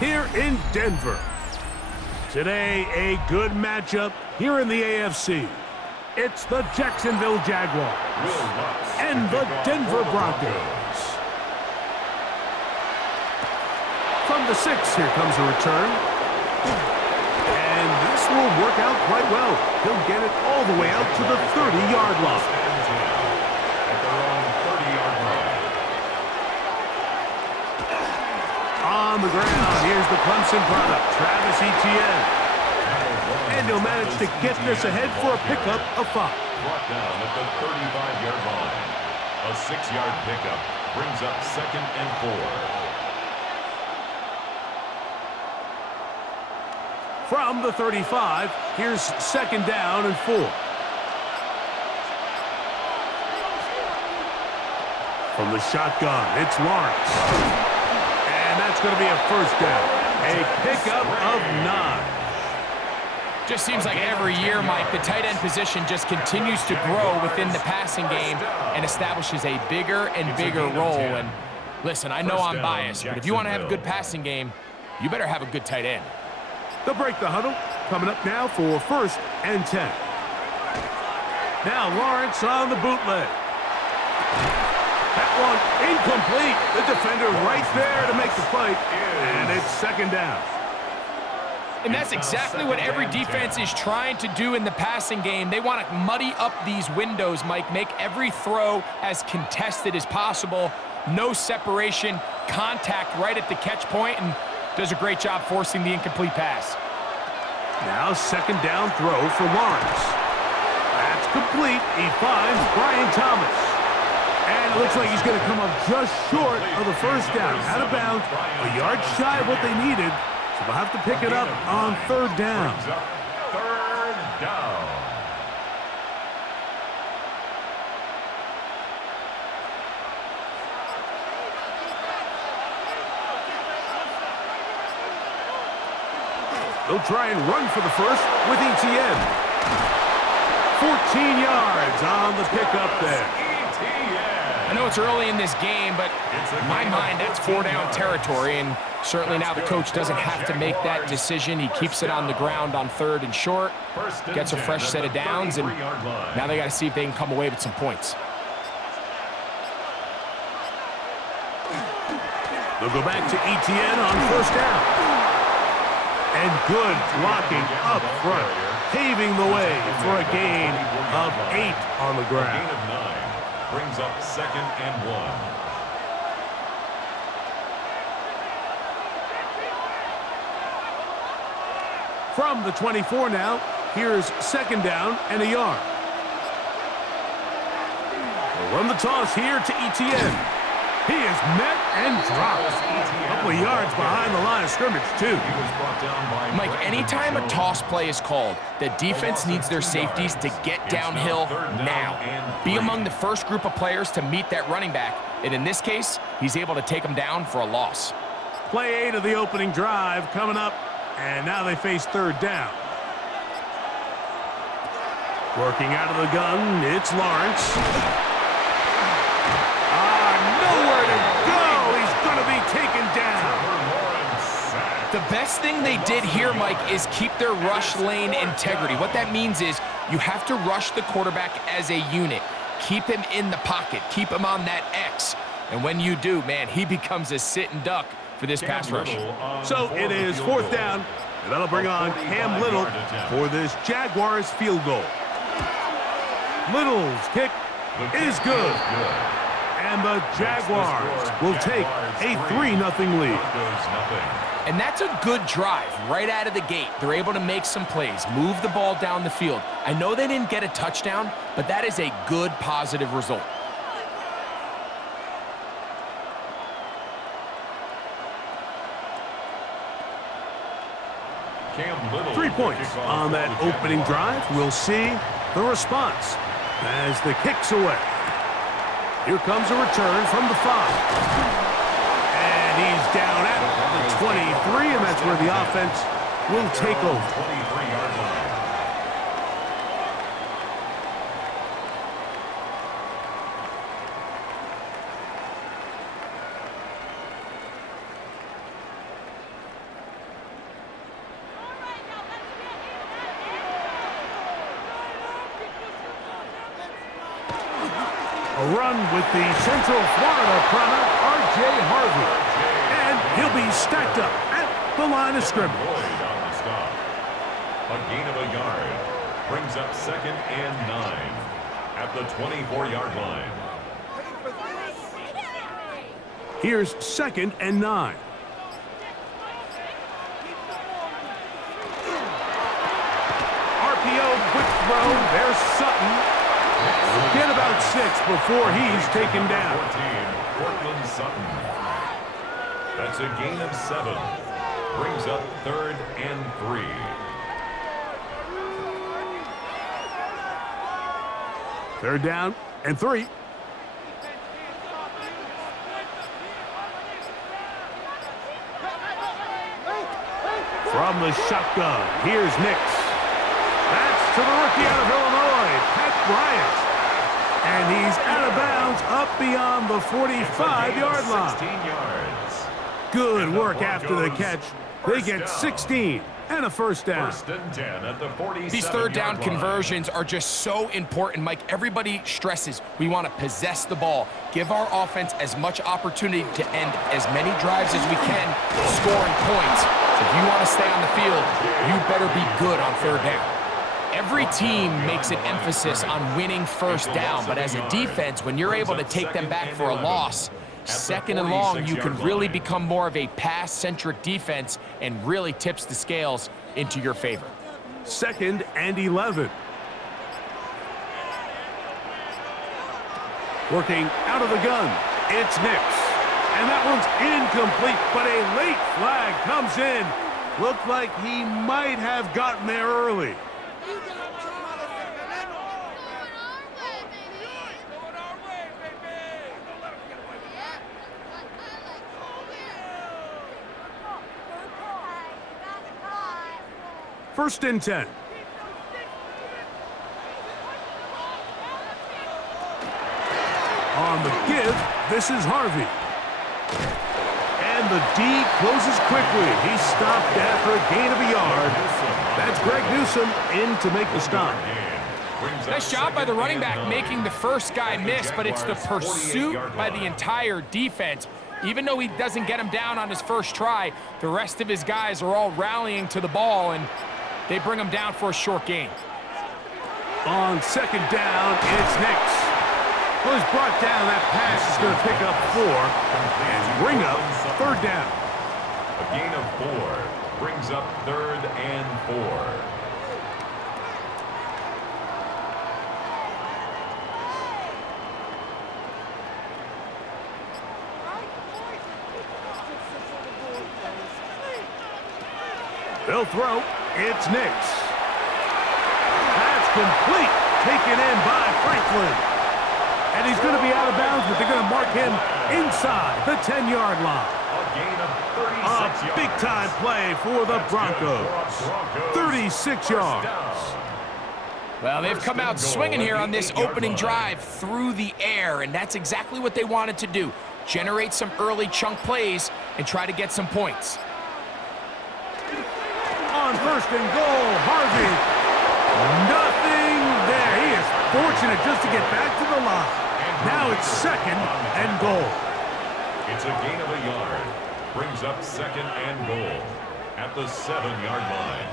here in Denver. Today, a good matchup here in the AFC. It's the Jacksonville Jaguars and the Denver Broncos. From the 6, here comes a return. And this will work out quite well. He'll get it all the way out to the 30-yard line. On the ground, here's the Clemson product, Travis Etienne. And he'll manage to get this ahead for a pickup of 5. Brought down at the 35-yard line. A 6-yard pickup brings up 2nd and 4. From the 35, here's 2nd down and 4. From the shotgun, it's Lawrence. And that's going to be a 1st down. A pickup of 9. Just seems like every year, Mike, the tight end position just continues to grow within the passing game and establishes a bigger and bigger role. And listen, I know I'm biased, but if you want to have a good passing game, you better have a good tight end. They'll break the huddle. Coming up now for 1st and 10. Now Lawrence on the bootleg. That one incomplete. The defender right there to make the play. And it's 2nd down. And that's exactly what every defense is trying to do in the passing game. They want to muddy up these windows, Mike, make every throw as contested as possible. No separation, contact right at the catch point, and does a great job forcing the incomplete pass. Now 2nd down throw for Lawrence. That's complete. He finds Brian Thomas. And it looks like he's going to come up just short of the 1st down. Out of bounds, a yard shy of what they needed. So they'll have to pick it up on 3rd down. 3rd down. They'll try and run for the 1st with Etienne. 14 yards on the pickup there. I know it's early in this game, but in my mind, that's 4-down territory, and certainly now the coach doesn't have to make that decision. He keeps it on the ground on 3rd and short, gets a fresh set of downs, and now they got to see if they can come away with some points. They'll go back to Etienne on 1st down. And good blocking up front, paving the way for a gain of 8 on the ground. Brings up 2nd and 1. From the 24 now, here's 2nd down and a yard. They'll run the toss here to Etienne. He is met and dropped. A couple of yards behind the line of scrimmage, too. Mike, anytime a toss play is called, the defense needs their safeties to get downhill now. Be among the first group of players to meet that running back, and in this case, he's able to take him down for a loss. Play 8 of the opening drive coming up, and now they face 3rd down. Working out of the gun, it's Lawrence. Nowhere to go. He's going to be taken down. The best thing they did here, Mike, is keep their rush lane integrity. What that means is you have to rush the quarterback as a unit. Keep him in the pocket. Keep him on that X. And when you do, man, he becomes a sitting duck for this pass rush. So it is 4th down, and that'll bring on Cam Little for this Jaguars field goal. Little's kick is good. And the Jaguars will take a 3-0 lead. And that's a good drive right out of the gate. They're able to make some plays, move the ball down the field. I know they didn't get a touchdown, but that is a good, positive result. Cam Little 3 points on that opening drive. We'll see the response as the kick's away. Here comes a return from the 5. And he's down at the 23, and that's where the offense will take over. 23-yard line. A run with the Central Florida product, R.J. Harvey. And he'll be stacked up at the line of scrimmage. On the stop. A gain of a yard. Brings up 2nd and 9 at the 24-yard line. Here's 2nd and 9. RPO, quick throw. There's Sutton. Get about 6 before he's taken down. 14, Cortland Sutton. That's a gain of 7. Brings up 3rd and 3. Third down and 3. From the shotgun, here's Nix. That's to the rookie out of Illinois, Pat Bryant. And he's out of bounds up beyond the 45-yard line. 16 yards. Good work after the catch. They get 16 and a first down. 1st and 10 at the 47-yard These third down line. conversions are just so important, Mike. Everybody stresses we want to possess the ball, give our offense as much opportunity to end as many drives as we can, scoring points. So if you want to stay on the field, you better be good on third down. Every team makes an emphasis on winning first down, but as a defense, when you're able to take them back for a loss, 2nd and long, you can really become more of a pass-centric defense and really tips the scales into your favor. 2nd and 11. Working out of the gun, it's Nix. And that one's incomplete, but a late flag comes in. Looked like he might have gotten there early. First and 10. On the give, this is Harvey. And the D closes quickly. He's stopped after a gain of a yard. That's Greg Newsome in to make the stop. Nice job by the running back making the first guy miss, but it's the pursuit by the entire defense. Even though he doesn't get him down on his first try, the rest of his guys are all rallying to the ball, and they bring him down for a short gain. On 2nd down, it's Nix. Well, he's brought down. That pass is going to pick up 4 and bring up 3rd down. A gain of 4 brings up 3rd and 4. They'll throw. It's Nix. That's complete. Taken in by Franklin. And he's going to be out of bounds, but they're going to mark him inside the 10-yard line. A gain of 36 A yards. big-time play for the Broncos. 36 yards. Well, they've come out swinging here on this opening drive through the air, and that's exactly what they wanted to do. Generate some early chunk plays and try to get some points. On 1st and goal, Harvey. Nothing there. He is fortunate just to get back to the line. Now it's 2nd and goal. It's a gain of a yard. Brings up 2nd and goal at the 7-yard line.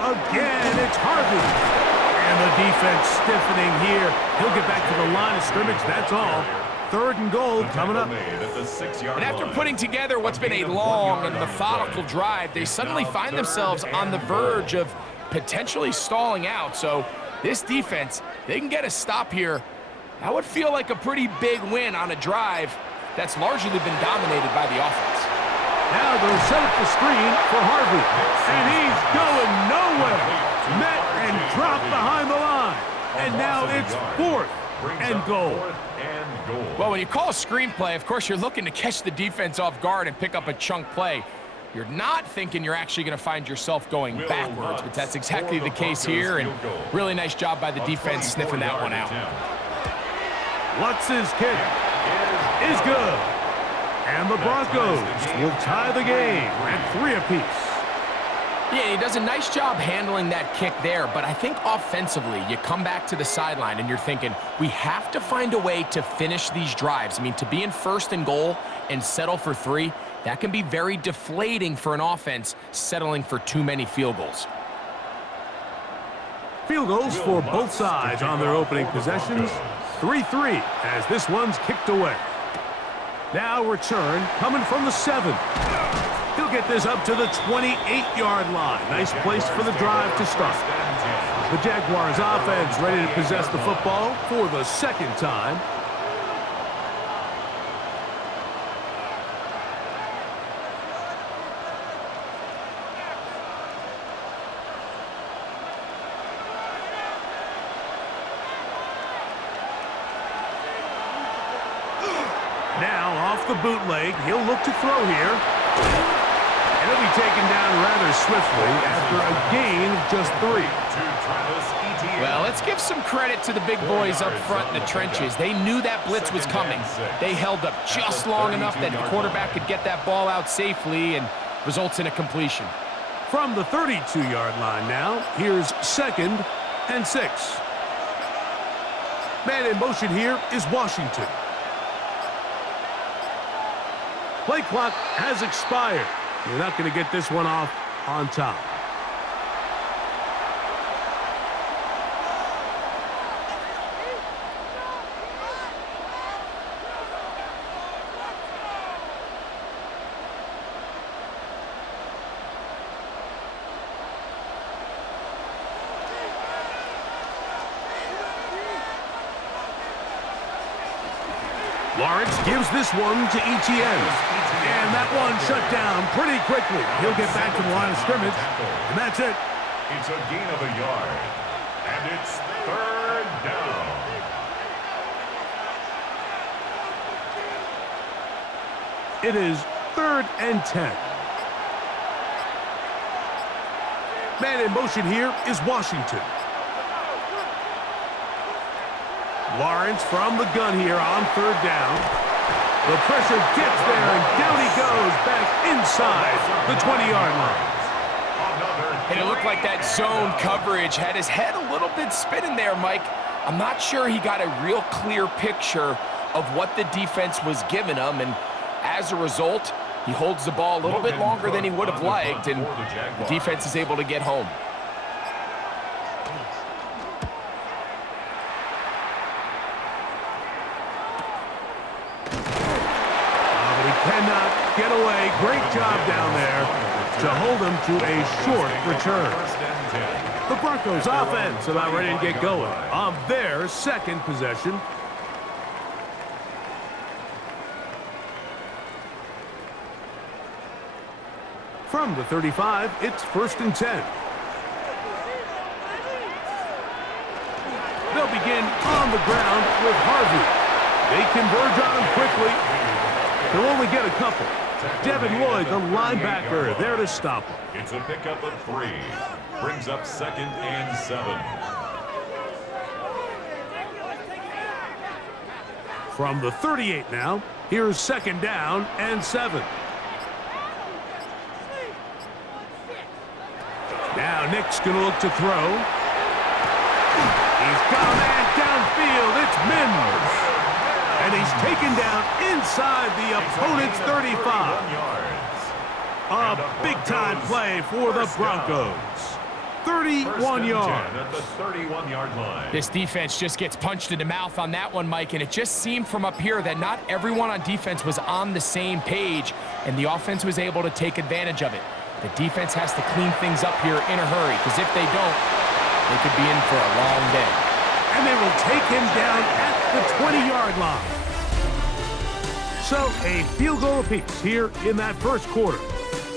Again, it's Harvey. And the defense stiffening here. He'll get back to the line of scrimmage, that's all. 3rd and goal coming up. And after putting together what's been a long and methodical drive, they suddenly find themselves on the verge of potentially stalling out. So this defense, they can get a stop here. That would feel like a pretty big win on a drive that's largely been dominated by the offense. Now they'll set up the screen for Harvey. And he's going nowhere. Met and dropped behind the line. And now it's 4th and goal. Well, when you call a screenplay, of course, you're looking to catch the defense off guard and pick up a chunk play. You're not thinking you're actually going to find yourself going backwards, but that's exactly the case here, and really nice job by the defense sniffing that one out. Lutz's kick is good. And the Broncos will tie the game at 3 apiece. Yeah, he does a nice job handling that kick there, but I think offensively, you come back to the sideline and you're thinking, we have to find a way to finish these drives. I mean, to be in 1st and goal and settle for 3, that can be very deflating for an offense settling for too many field goals. Field goals for both sides on their opening possessions. 3-3 as this one's kicked away. Now return coming from the 7. He'll get this up to the 28-yard line. Nice place for the drive to start. The Jaguars offense ready to possess the football for the 2nd time. Now off the bootleg, he'll look to throw here. And he'll be taken down rather swiftly after a gain of just 3. Well, let's give some credit to the big boys up front in the trenches. They knew that blitz was coming. They held up just long enough that the quarterback could get that ball out safely and results in a completion. From the 32-yard line now, here's 2nd and 6. Man in motion here is Washington. Play clock has expired. You're not going to get this one off on top. Lawrence gives this one to Etienne. And that one shut down pretty quickly. He'll get back to the line of scrimmage, and that's it. It's a gain of a yard, and it's 3rd down. It is 3rd and 10. Man in motion here is Washington. Lawrence from the gun here on 3rd down. The pressure gets there, and down he goes back inside the 20-yard line. And it looked like that zone coverage had his head a little bit spinning there, Mike. I'm not sure he got a real clear picture of what the defense was giving him, and as a result, he holds the ball a little bit longer than he would have liked, and the defense is able to get home. Cannot get away. Great job down there to hold him to a short return. The Broncos offense about ready to get going on their 2nd possession. From the 35, it's 1st and 10. They'll begin on the ground with Harvey. They converge on him quickly. They'll only get a couple. Devin Lloyd, the linebacker, there to stop him. It's a pickup of 3. Brings up 2nd and 7. From the 38 now, here's 2nd down and 7. Now Nick's going to look to throw. He's got a man downfield. It's Mims. And he's taken down inside the opponent's 35. A big-time play for the Broncos. 31 yards. At the 31-yard line. This defense just gets punched in the mouth on that one, Mike, and it just seemed from up here that not everyone on defense was on the same page, and the offense was able to take advantage of it. The defense has to clean things up here in a hurry, because if they don't, they could be in for a long day. And they will take him down at the 20-yard line. So a field goal apiece here in that first quarter.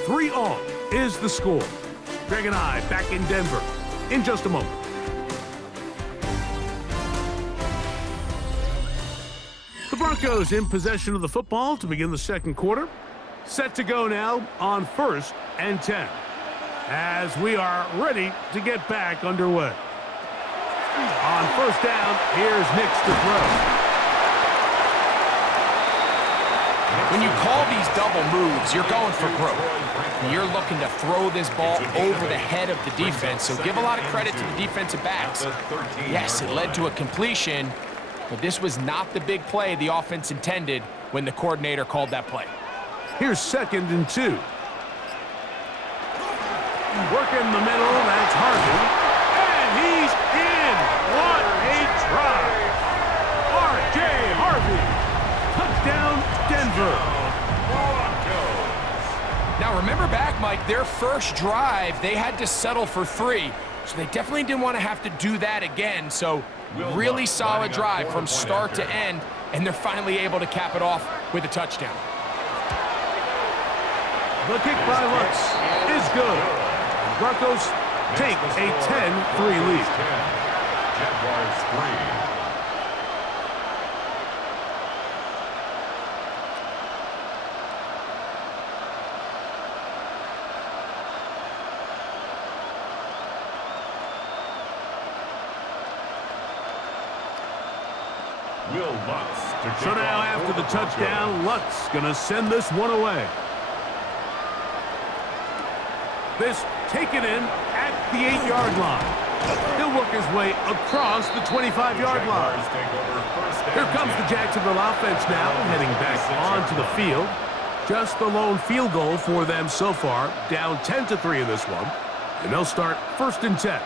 3-all is the score. Greg and I back in Denver in just a moment. The Broncos in possession of the football to begin the second quarter. Set to go now on 1st and 10. As we are ready to get back underway. On 1st down, here's Nix to throw. When you call these double moves, you're going for broke. You're looking to throw this ball over the head of the defense, so give a lot of credit to the defensive backs. Yes, it led to a completion, but this was not the big play the offense intended when the coordinator called that play. Here's 2nd and 2. Work in the middle, that's Harvey. And he's in! What a drive! R.J. Harvey! Touchdown, Denver! Now remember back, Mike, their first drive, they had to settle for 3. So they definitely didn't want to have to do that again. So really solid drive from start to end, and they're finally able to cap it off with a touchdown. The kick by Lutz is good. Broncos take a 10-3 lead. Jaguars 3. So now after the touchdown, Lutz gonna send this one away. This taken in at the 8-yard line. He'll work his way across the 25-yard line. Here comes the Jacksonville offense now, heading back onto the field. Just the lone field goal for them so far, down 10-3 in this one. And they'll start 1st and 10.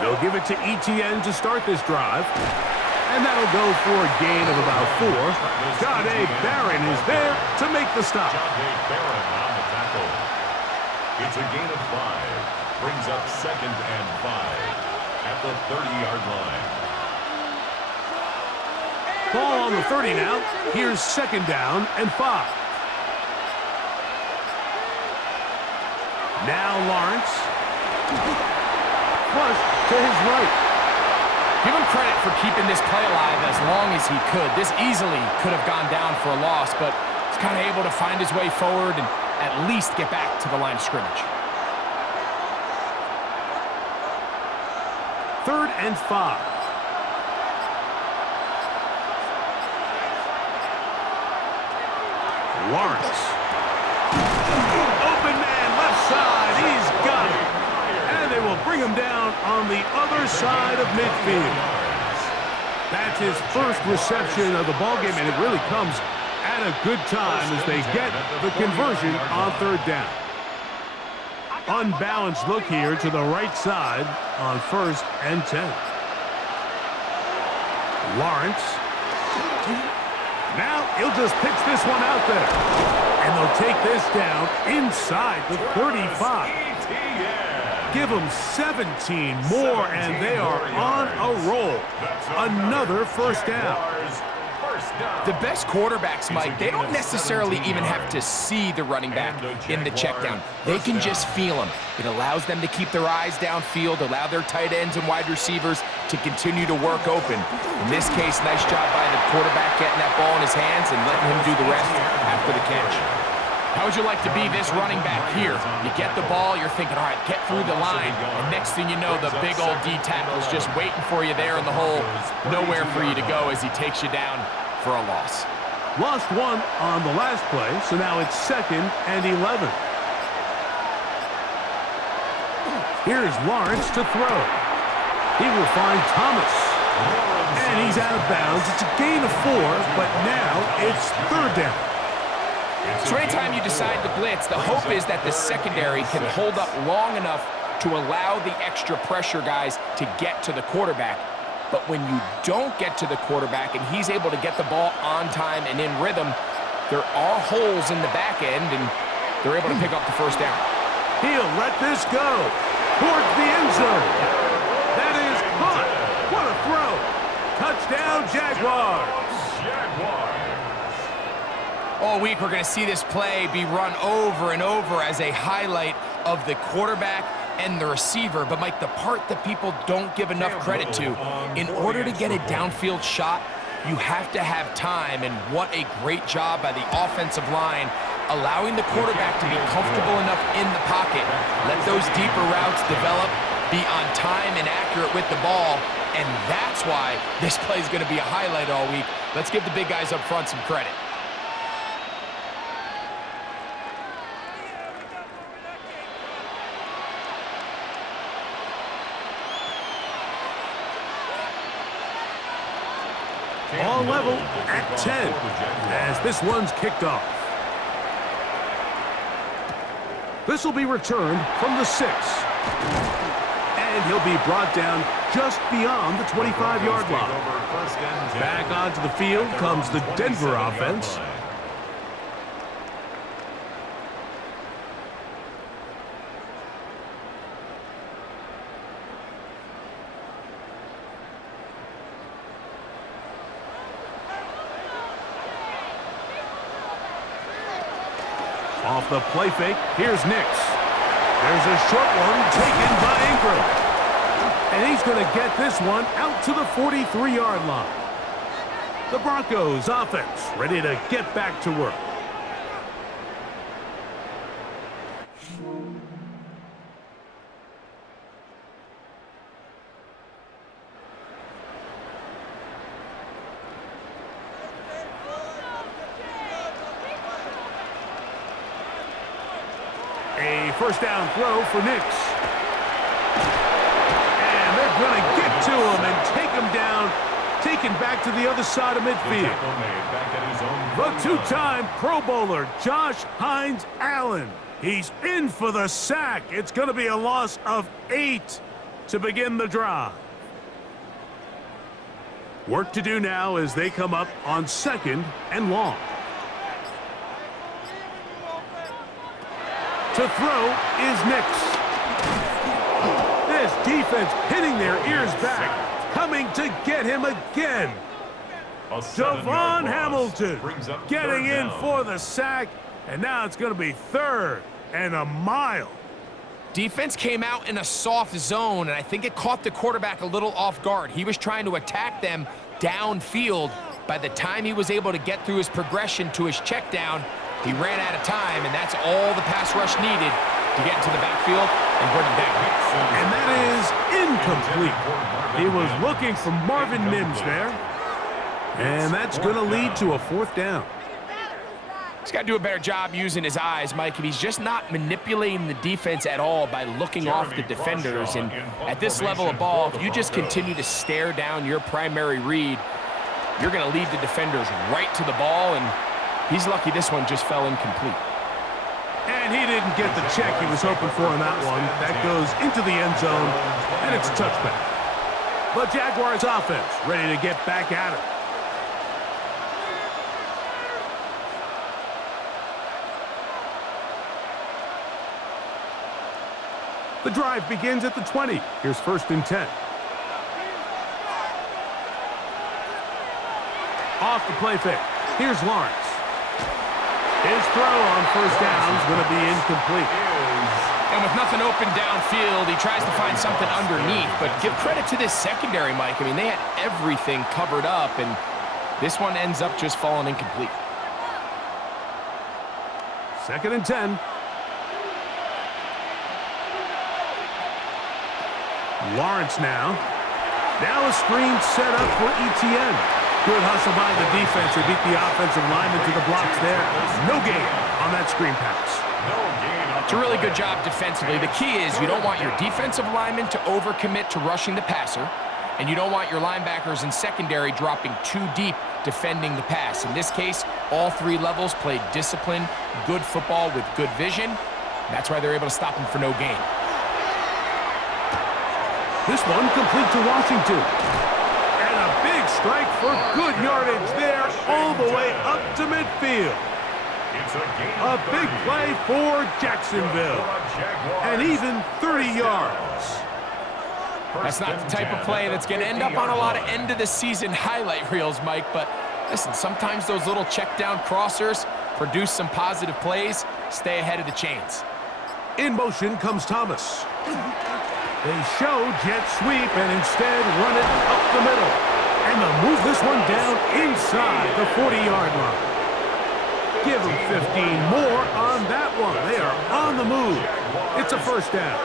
They'll give it to ETN to start this drive. And that'll go for a gain of about 4. John A. Barron is there to make the stop. John A. Barron on the tackle. It's a gain of 5. Brings up 2nd and 5 at the 30-yard line. Ball on the 30 now. Here's 2nd down and 5. Now Lawrence. Flush to his right. Give him credit for keeping this play alive as long as he could. This easily could have gone down for a loss, but he's kind of able to find his way forward and at least get back to the line of scrimmage. 3rd and 5. Lawrence. Open man, left side. He's got it. And they will bring him down on the other side of midfield. That's his first reception of the ballgame, and it really comes at a good time as they get the conversion on 3rd down. Unbalanced look here to the right side on 1st and 10. Lawrence. Now he'll just pitch this one out there. And they'll take this down inside the 35. Give them 17 more, and they are on a roll. Another 1st down. The best quarterbacks, Mike, they don't necessarily even have to see the running back in the check down. They can just feel him. It allows them to keep their eyes downfield, allow their tight ends and wide receivers to continue to work open. In this case, nice job by the quarterback getting that ball in his hands and letting him do the rest after the catch. How would you like to be this running back here? You get the ball, you're thinking, all right, get through the line, and next thing you know, the big old D tackle's just waiting for you there in the hole. Nowhere for you to go as he takes you down for a loss. Lost 1 on the last play, so now it's 2nd and 11. Here's Lawrence to throw. He will find Thomas. And he's out of bounds. It's a gain of 4, but now it's 3rd down. So anytime you decide to blitz, the hope is that the secondary can hold up long enough to allow the extra pressure guys to get to the quarterback. But when you don't get to the quarterback and he's able to get the ball on time and in rhythm, there are holes in the back end, and they're able to pick up the 1st down. He'll let this go towards the end zone. That is caught. What a throw. Touchdown, Jaguars. All week, we're going to see this play be run over and over as a highlight of the quarterback and the receiver. But, Mike, the part that people don't give enough credit to, in order to get a downfield shot, you have to have time. And what a great job by the offensive line allowing the quarterback to be comfortable enough in the pocket. Let those deeper routes develop, be on time and accurate with the ball, and that's why this play is going to be a highlight all week. Let's give the big guys up front some credit. All level at 10 as this one's kicked off. This will be returned from the 6. And he'll be brought down just beyond the 25-yard line. Back onto the field comes the Denver offense. Off the play fake, here's Nix. There's a short one taken by Ingram. And he's going to get this one out to the 43-yard line. The Broncos offense ready to get back to work. A first down throw for Nix. And they're going to get to him and take him down, taken back to the other side of midfield. The two-time Pro Bowler, Josh Hines Allen. He's in for the sack. It's going to be a loss of 8 to begin the drive. Work to do now as they come up on 2nd and long. To throw is Nix. This defense pinning their ears back, coming to get him again. Devon Hamilton getting in for the sack, and now it's going to be 3rd and a mile. Defense came out in a soft zone, and I think it caught the quarterback a little off guard. He was trying to attack them downfield. By the time he was able to get through his progression to his check down, he ran out of time, and that's all the pass rush needed to get into the backfield and bring him down. And that is incomplete. He was looking for Marvin Mims there. And that's going to lead to a 4th down. He's got to do a better job using his eyes, Mike. He's just not manipulating the defense at all by looking off the defenders. And at this level of ball, if you just continue to stare down your primary read, you're going to lead the defenders right to the ball, and he's lucky this one just fell incomplete. And he didn't get the check he was hoping for on that one. That goes into the end zone, and it's a touchback. The Jaguars offense ready to get back at it. The drive begins at the 20. Here's 1st and 10. Off the play fake. Here's Lawrence. His throw on 1st down is going to be incomplete. And with nothing open downfield, he tries to find something underneath. But give credit to this secondary, Mike. I mean, they had everything covered up, and this one ends up just falling incomplete. 2nd and 10. Lawrence now. Now a screen set up for ETN. Good hustle by the defense who beat the offensive lineman to the blocks there. No gain on that screen pass. It's a really good job defensively. The key is you don't want your defensive linemen to overcommit to rushing the passer, and you don't want your linebackers in secondary dropping too deep defending the pass. In this case, all 3 levels played disciplined, good football with good vision. That's why they're able to stop him for no gain. This one complete to Washington. And a big strike for good yardage there all the way up to midfield. A big play for Jacksonville. And even 30 yards. That's not the type of play that's going to end up on a lot of end-of-the-season highlight reels, Mike. But listen, sometimes those little check-down crossers produce some positive plays. Stay ahead of the chains. In motion comes Thomas. They show jet sweep and instead run it up the middle. And they'll move this one down inside the 40-yard line. Give them 15 more on that one. They are on the move. It's a first down.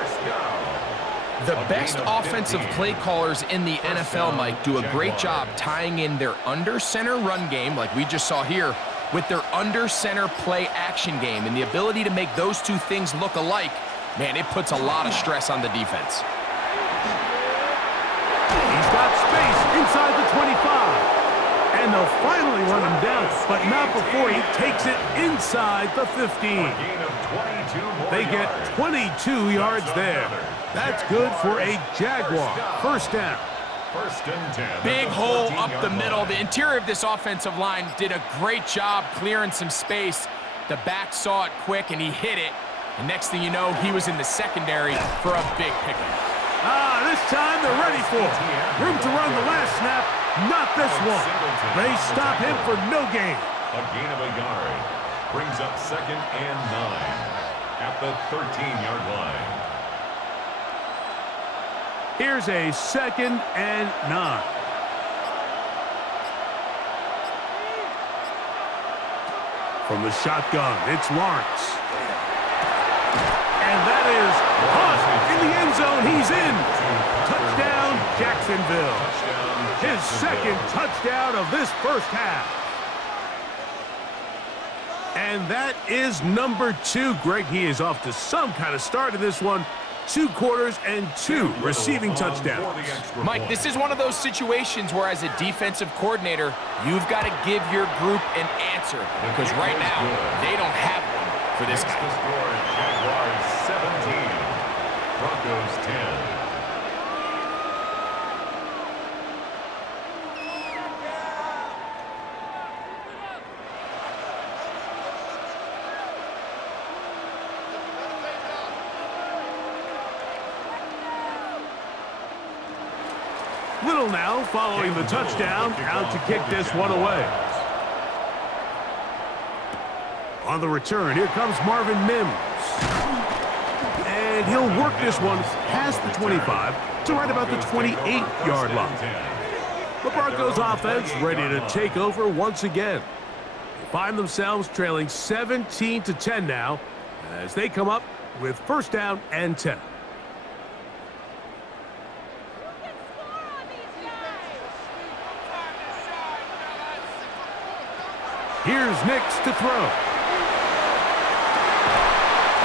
The best offensive play callers in the NFL, Mike, do a great job tying in their under-center run game, like we just saw here, with their under-center play action game. And the ability to make those two things look alike, man, it puts a lot of stress on the defense. He's got space inside the 25. And they'll finally run him down, but not before he takes it inside the 15. They get 22 yards there. That's good for a Jaguar. First down. First and 10. Big hole up the middle. The interior of this offensive line did a great job clearing some space. The back saw it quick, and he hit it. And next thing you know, he was in the secondary for a big pickup. This time they're ready for it. Room to run the last snap, not this one. They stop him for no gain. A gain of a yard. Brings up second and 9 at the 13-yard line. Here's a second and 9. From the shotgun, it's Lawrence. And that is caught in the end zone. He's in. Touchdown, Jacksonville. His second touchdown of this first half. And that is number 2. Greg, he is off to some kind of start in this one. 2 quarters and 2 receiving touchdowns. Mike, this is one of those situations where as a defensive coordinator, you've got to give your group an answer. Because right now, they don't have one for this guy. Jaguars 17, Broncos 10. Little now following the touchdown, out to kick this one away. On the return, here comes Marvin Mims. And he'll work this one past the 25 to right about the 28-yard line. The Broncos offense ready to take over once again. They find themselves trailing 17-10 now as they come up with first down and 10. Here's Nix to throw.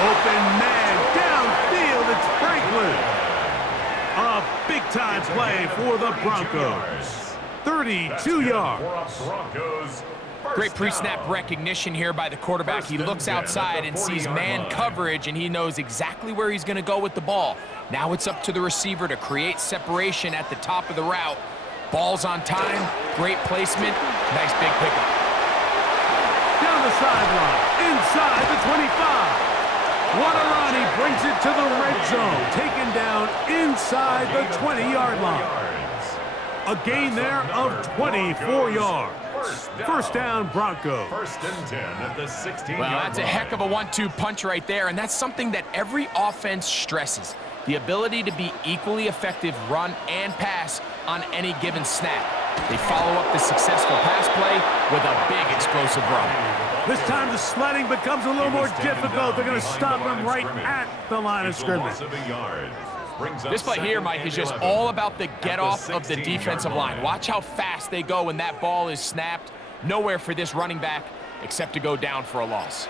Open man downfield. It's Franklin. A big-time play for the Broncos. 32 yards. Great pre-snap recognition here by the quarterback. He looks outside and sees man coverage, and he knows exactly where he's going to go with the ball. Now it's up to the receiver to create separation at the top of the route. Ball's on time. Great placement. Nice big pickup. Down the sideline, inside the 25. What a run, he brings it to the red zone. Taken down inside the 20-yard line. A gain there of 24 yards. First down, Broncos. First and 10 at the 16-yard line. Well, that's a heck of a 1-2 punch right there, and that's something that every offense stresses. The ability to be equally effective run and pass on any given snap. They follow up the successful pass play with a big explosive run. This time the sledding becomes a little more difficult. They're going to stop him right at the line of scrimmage. This play here, Mike, is just all about the get-off of the defensive line. Watch how fast they go when that ball is snapped. Nowhere for this running back except to go down for a loss.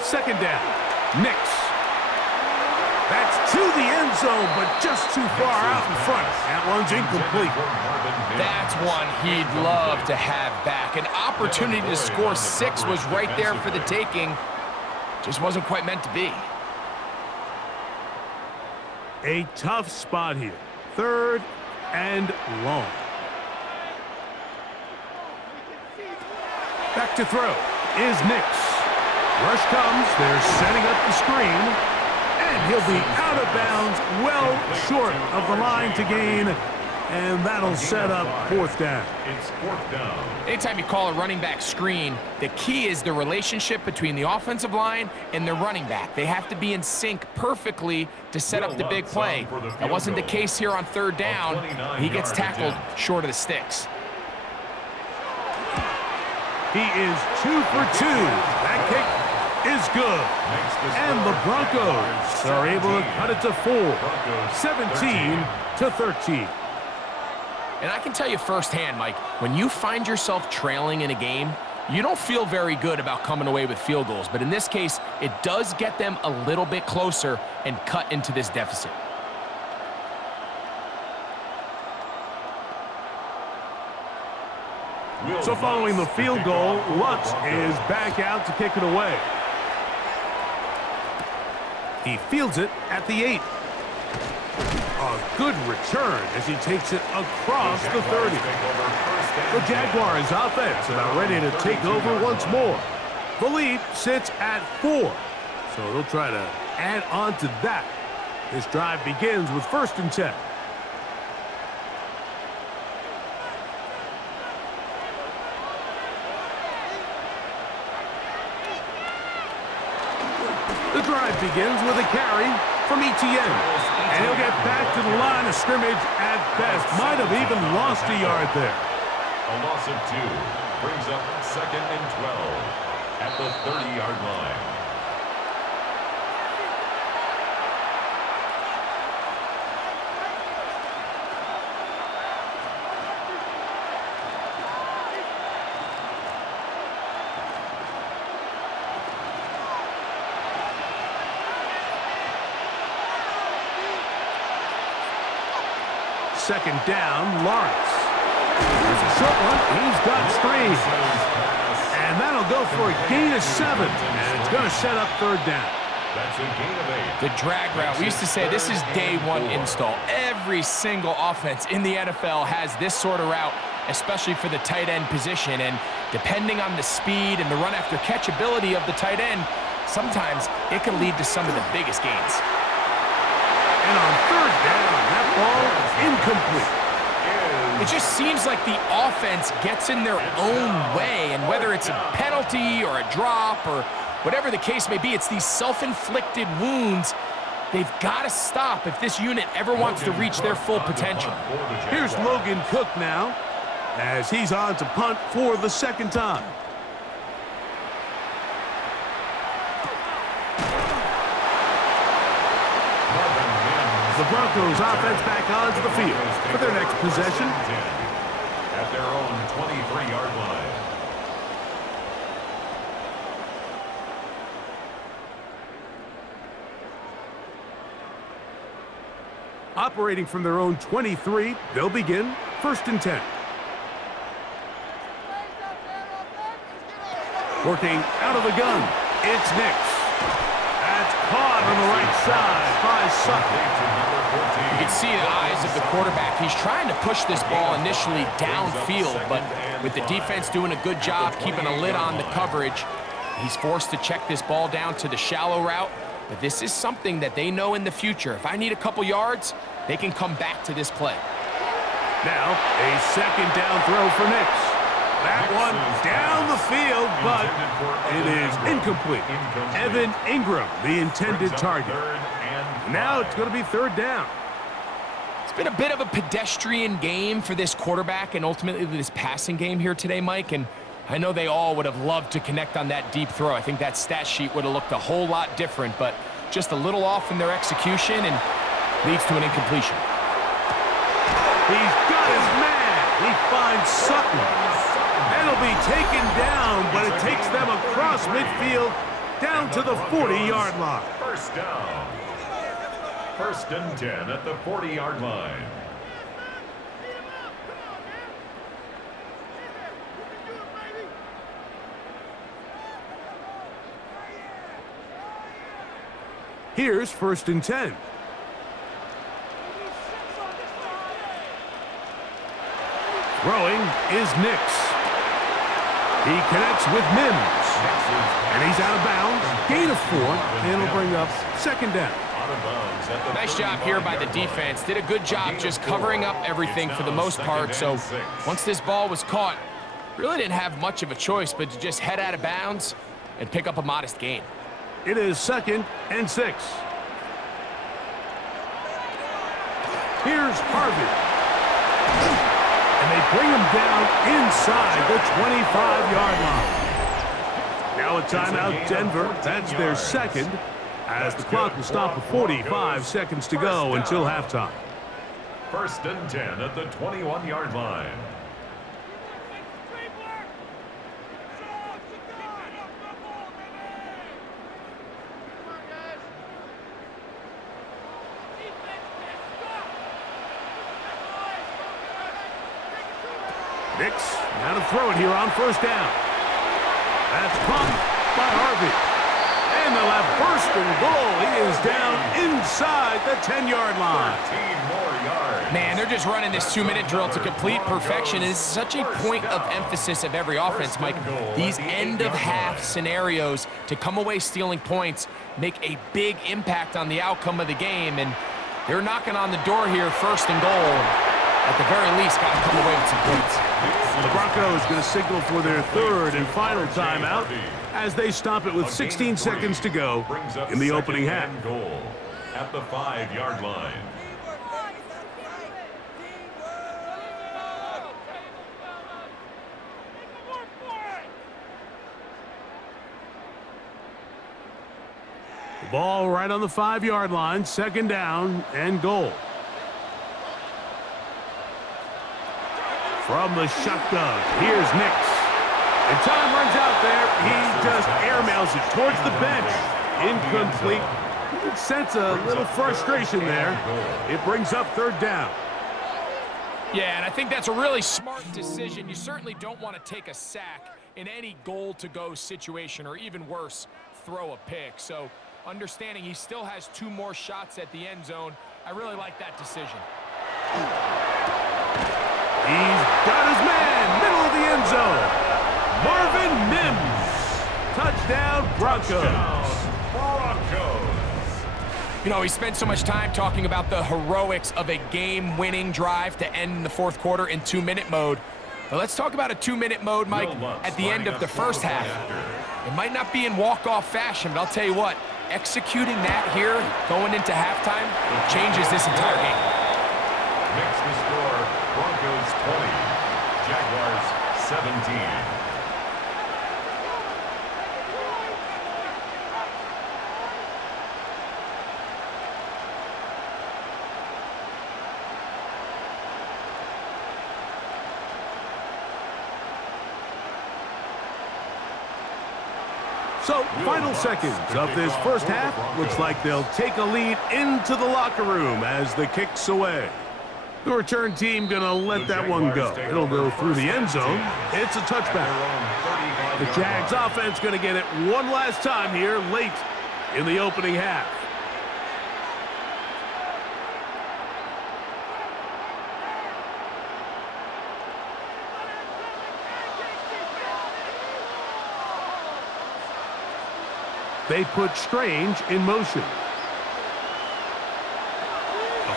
Second down, Nix. That's to the end zone, but just too far out in front. That one's incomplete. That's one he'd love to have back. An opportunity to score 6 was right there for the taking. Just wasn't quite meant to be. A tough spot here. Third and long. Back to throw is Nix. Rush comes. They're setting up the screen. And he'll be out of bounds, well short of the line to gain. And that'll set up fourth down. It's fourth down. Anytime you call a running back screen, the key is the relationship between the offensive line and the running back. They have to be in sync perfectly to set up the big play. That wasn't the case here on third down. He gets tackled short of the sticks. He is 2 for 2. That kick is good. And the Broncos are able to cut it to 4, 17-13. And I can tell you firsthand, Mike, when you find yourself trailing in a game, you don't feel very good about coming away with field goals. But in this case, it does get them a little bit closer and cut into this deficit. So following the field goal, Lutz is back out to kick it away. He fields it at the 8. A good return as he takes it across the 30. The Jaguars offense about ready to take over once more. The lead sits at 4, so they'll try to add on to that. This drive begins with 1st and 10. The drive begins with a carry from Etienne. And he'll get back to the line of scrimmage at best. Might have even lost a yard there. A loss of 2 brings up 2nd and 12 at the 30-yard line. Second down, Lawrence. There's a short one. He's got screens. And that'll go for a gain of 7. And it's going to set up 3rd down. That's a gain of 8. The drag route, we used to say this is day 1 install. Every single offense in the NFL has this sort of route, especially for the tight end position. And depending on the speed and the run after catch ability of the tight end, sometimes it can lead to some of the biggest gains. And on 3rd down, that ball incomplete. It just seems like the offense gets in their own way, and whether it's a penalty or a drop or whatever the case may be, it's these self-inflicted wounds. They've got to stop if this unit ever wants to reach their full potential. Here's Logan Cook now as he's on to punt for the 2nd time. The Broncos offense back onto the field for their next possession. At their own 23-yard line. Operating from their own 23, they'll begin 1st and 10. Working out of the gun, it's Nix. That's caught on the right side by Sutton. You can see the eyes of the quarterback. He's trying to push this ball initially downfield, but with the defense doing a good job keeping a lid on the coverage, he's forced to check this ball down to the shallow route. But this is something that they know in the future. If I need a couple yards, they can come back to this play. Now, a 2nd down throw for Nix. That one down the field, but it is incomplete. Evan Ingram, the intended target. Now it's going to be 3rd down. It's been a bit of a pedestrian game for this quarterback and ultimately this passing game here today, Mike. And I know they all would have loved to connect on that deep throw. I think that stat sheet would have looked a whole lot different, but just a little off in their execution and leads to an incompletion. He's got his man. He finds Sutton. And he'll be taken down, but it takes them across midfield down to the 40-yard line. 1st down. 1st and 10 at the 40-yard line. Here's 1st and 10. Throwing is Nix. He connects with Mims. And he's out of bounds. Gain of 4. And he'll bring up 2nd down. Nice job here by the defense. Did a good job just covering up everything for the most part. So once this ball was caught, really didn't have much of a choice but to just head out of bounds and pick up a modest gain. It is 2nd and 6. Here's Harvey. And they bring him down inside the 25-yard line. Now a timeout, Denver. That's their second, as the clock will stop with 45 seconds to go until halftime. 1st and 10 at the 21-yard line. Nix, now to throw it here on 1st down. That's caught by Harvey. And they'll have 1st and goal. He is down inside the 10-yard line. 13 more yards. Man, they're just running this 2-minute drill to complete perfection. It is such a point of emphasis of every offense, Mike. These end-of-half scenarios to come away stealing points make a big impact on the outcome of the game. And they're knocking on the door here, 1st and goal. At the very least, got to come away with some points. The Broncos going to signal for their 3rd and final timeout as they stop it with 16 seconds to go in the opening half. Goal at the 5-yard line. The ball right on the 5-yard line, 2nd down and goal. From the shotgun, here's Nix. And time runs out there. He just airmails it towards the bench. Incomplete. You can sense a little frustration there. It brings up 3rd down. Yeah, and I think that's a really smart decision. You certainly don't want to take a sack in any goal-to-go situation, or even worse, throw a pick. So understanding he still has 2 more shots at the end zone, I really like that decision. He's got his man, middle of the end zone. Marvin Mims. Touchdown, Broncos. You know, he spent so much time talking about the heroics of a game-winning drive to end in the 4th quarter in 2-minute mode. But let's talk about a 2-minute mode, Mike, at the end of the 1st half. It might not be in walk-off fashion, but I'll tell you what, executing that here going into halftime changes this entire game. Makes the score Broncos 20, Jaguars 17. So, final seconds of this 1st half. Looks like they'll take a lead into the locker room as the kick's away. The return team going to let that one go. It'll go through the end zone. It's a touchback. The Jags offense going to get it one last time here late in the opening half. They put Strange in motion. A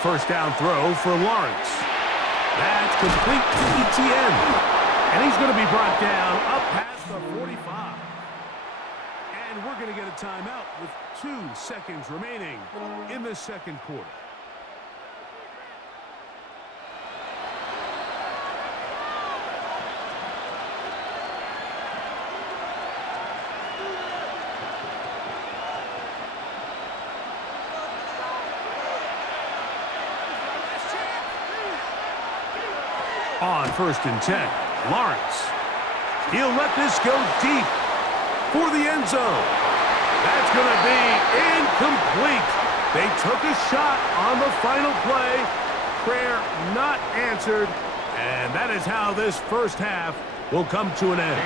1st down throw for Lawrence. That's complete to ETN. And he's going to be brought down up past the 45. And we're going to get a timeout with 2 seconds remaining in the 2nd quarter. On 1st and 10, Lawrence. He'll let this go deep for the end zone. That's going to be incomplete. They took a shot on the final play. Prayer not answered. And that is how this 1st half will come to an end.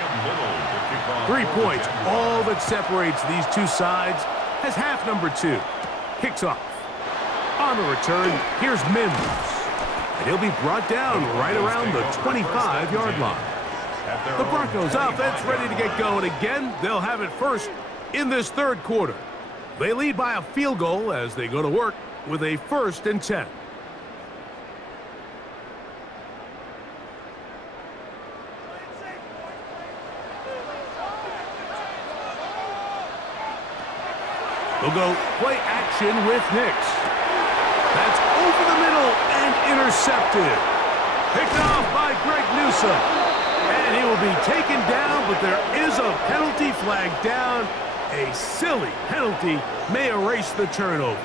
3 points, all that separates these 2 sides as half number 2 kicks off. On the return, here's Mims. And he'll be brought down right around the 25-yard line. The Broncos offense ready to get going again. They'll have it first in this 3rd quarter. They lead by a field goal as they go to work with a 1st and 10. They'll go play action with Nix. That's over the middle and intercepted. Picked off by Greg so. And he will be taken down, but there is a penalty flag down. A silly penalty may erase the turnover.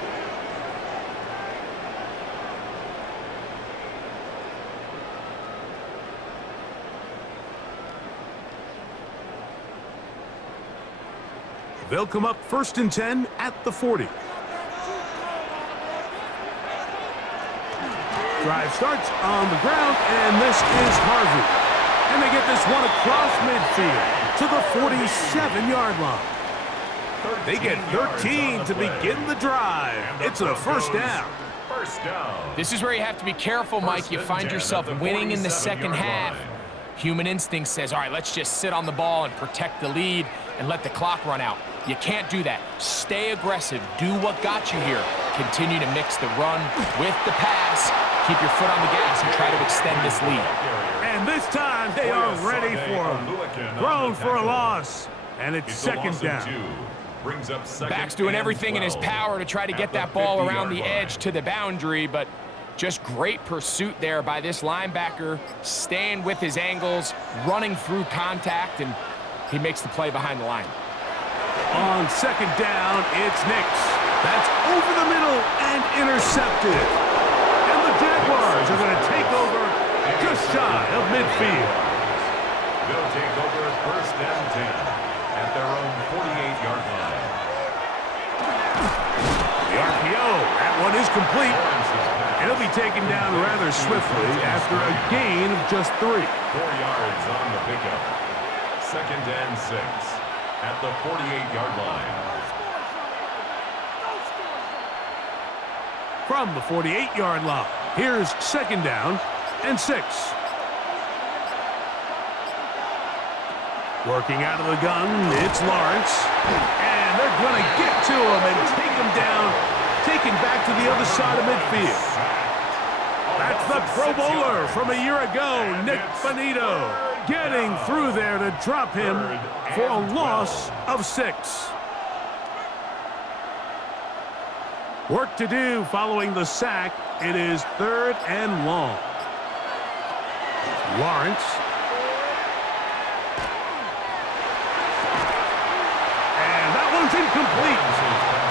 They'll come up 1st and 10 at the 40. Drive starts on the ground, and this is Harvey. And they get this one across midfield to the 47-yard line. They get 13 to begin the drive. It's a first down. This is where you have to be careful, Mike. You find yourself winning in the second half. Human instinct says, all right, let's just sit on the ball and protect the lead and let the clock run out. You can't do that. Stay aggressive. Do what got you here. Continue to mix the run with the pass. Keep your foot on the gas and try to extend this lead. And this time they are ready for him. Thrown for a loss. And it's second down. Back's doing everything in his power to try to get that ball around the edge to the boundary, but just great pursuit there by this linebacker, staying with his angles, running through contact, and he makes the play behind the line. On second down, it's Nix. That's over the middle and intercepted. And the Jaguars are going to take over just shy of midfield. They'll take over 1st and 10 at their own 48-yard line. The RPO, that one is complete. And he'll be taken down rather swiftly after a gain of just 3. 4 yards on the pickup. 2nd and 6 at the 48-yard line. From the 48-yard line, here's 2nd down and 6. Working out of the gun, it's Lawrence. And they're going to get to him and take him down, taken back to the other side of midfield. That's the Pro Bowler from a year ago, Nick Bonito, getting through there to drop him for a loss of 6. Work to do following the sack. It is 3rd and long. Lawrence. And that one's incomplete.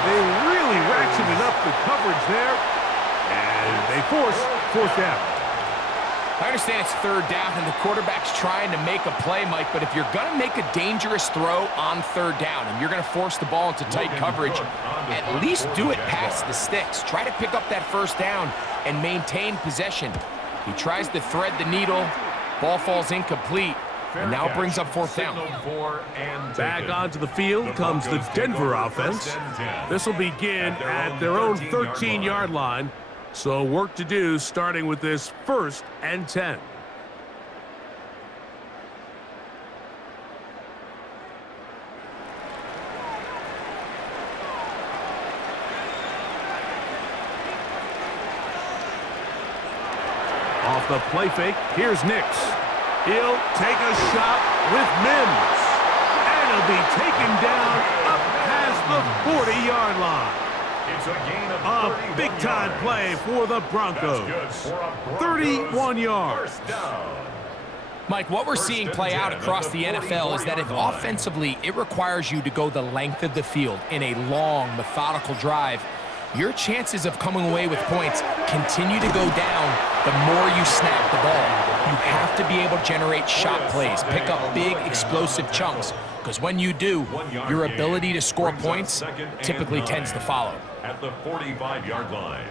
They really ratcheted up the coverage there. And they force 4th down. I understand it's 3rd down and the quarterback's trying to make a play, Mike, but if you're going to make a dangerous throw on 3rd down and you're going to force the ball into tight coverage, at least do it past the sticks. Try to pick up that 1st down and maintain possession. He tries to thread the needle. Ball falls incomplete, and now brings up 4th down. Back onto the field comes the Denver offense. This will begin at their own 13-yard line. So work to do starting with this 1st and 10. Off the play fake, here's Nix. He'll take a shot with Mims. And he'll be taken down up past the 40-yard line. It's a gain of A big-time play for the Broncos. 31 yards. Mike, what we're seeing play out across the NFL is that if offensively it requires you to go the length of the field in a long, methodical drive, your chances of coming away with points continue to go down the more you snap the ball. You have to be able to generate shot plays, pick up big, explosive chunks, because when you do, your ability to score points typically tends to follow. At the 45-yard line.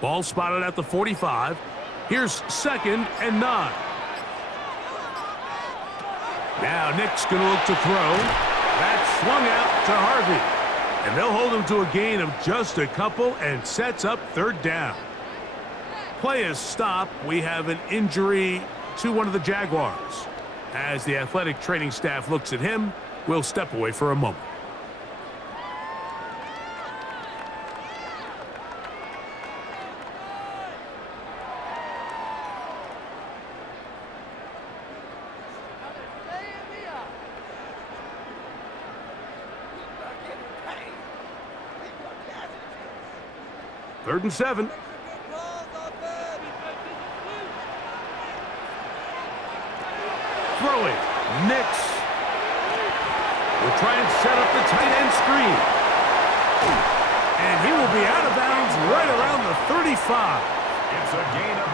Ball spotted at the 45. Here's 2nd and 9. Now Nick's going to look to throw. That's swung out to Harvey. And they'll hold him to a gain of just a couple and sets up 3rd down. Play is stopped. We have an injury to one of the Jaguars. As the athletic training staff looks at him, we'll step away for a moment. Third and 7. Throwing. Nix. Will try and set up the tight end screen. And he will be out of bounds right around the 35. It's a gain of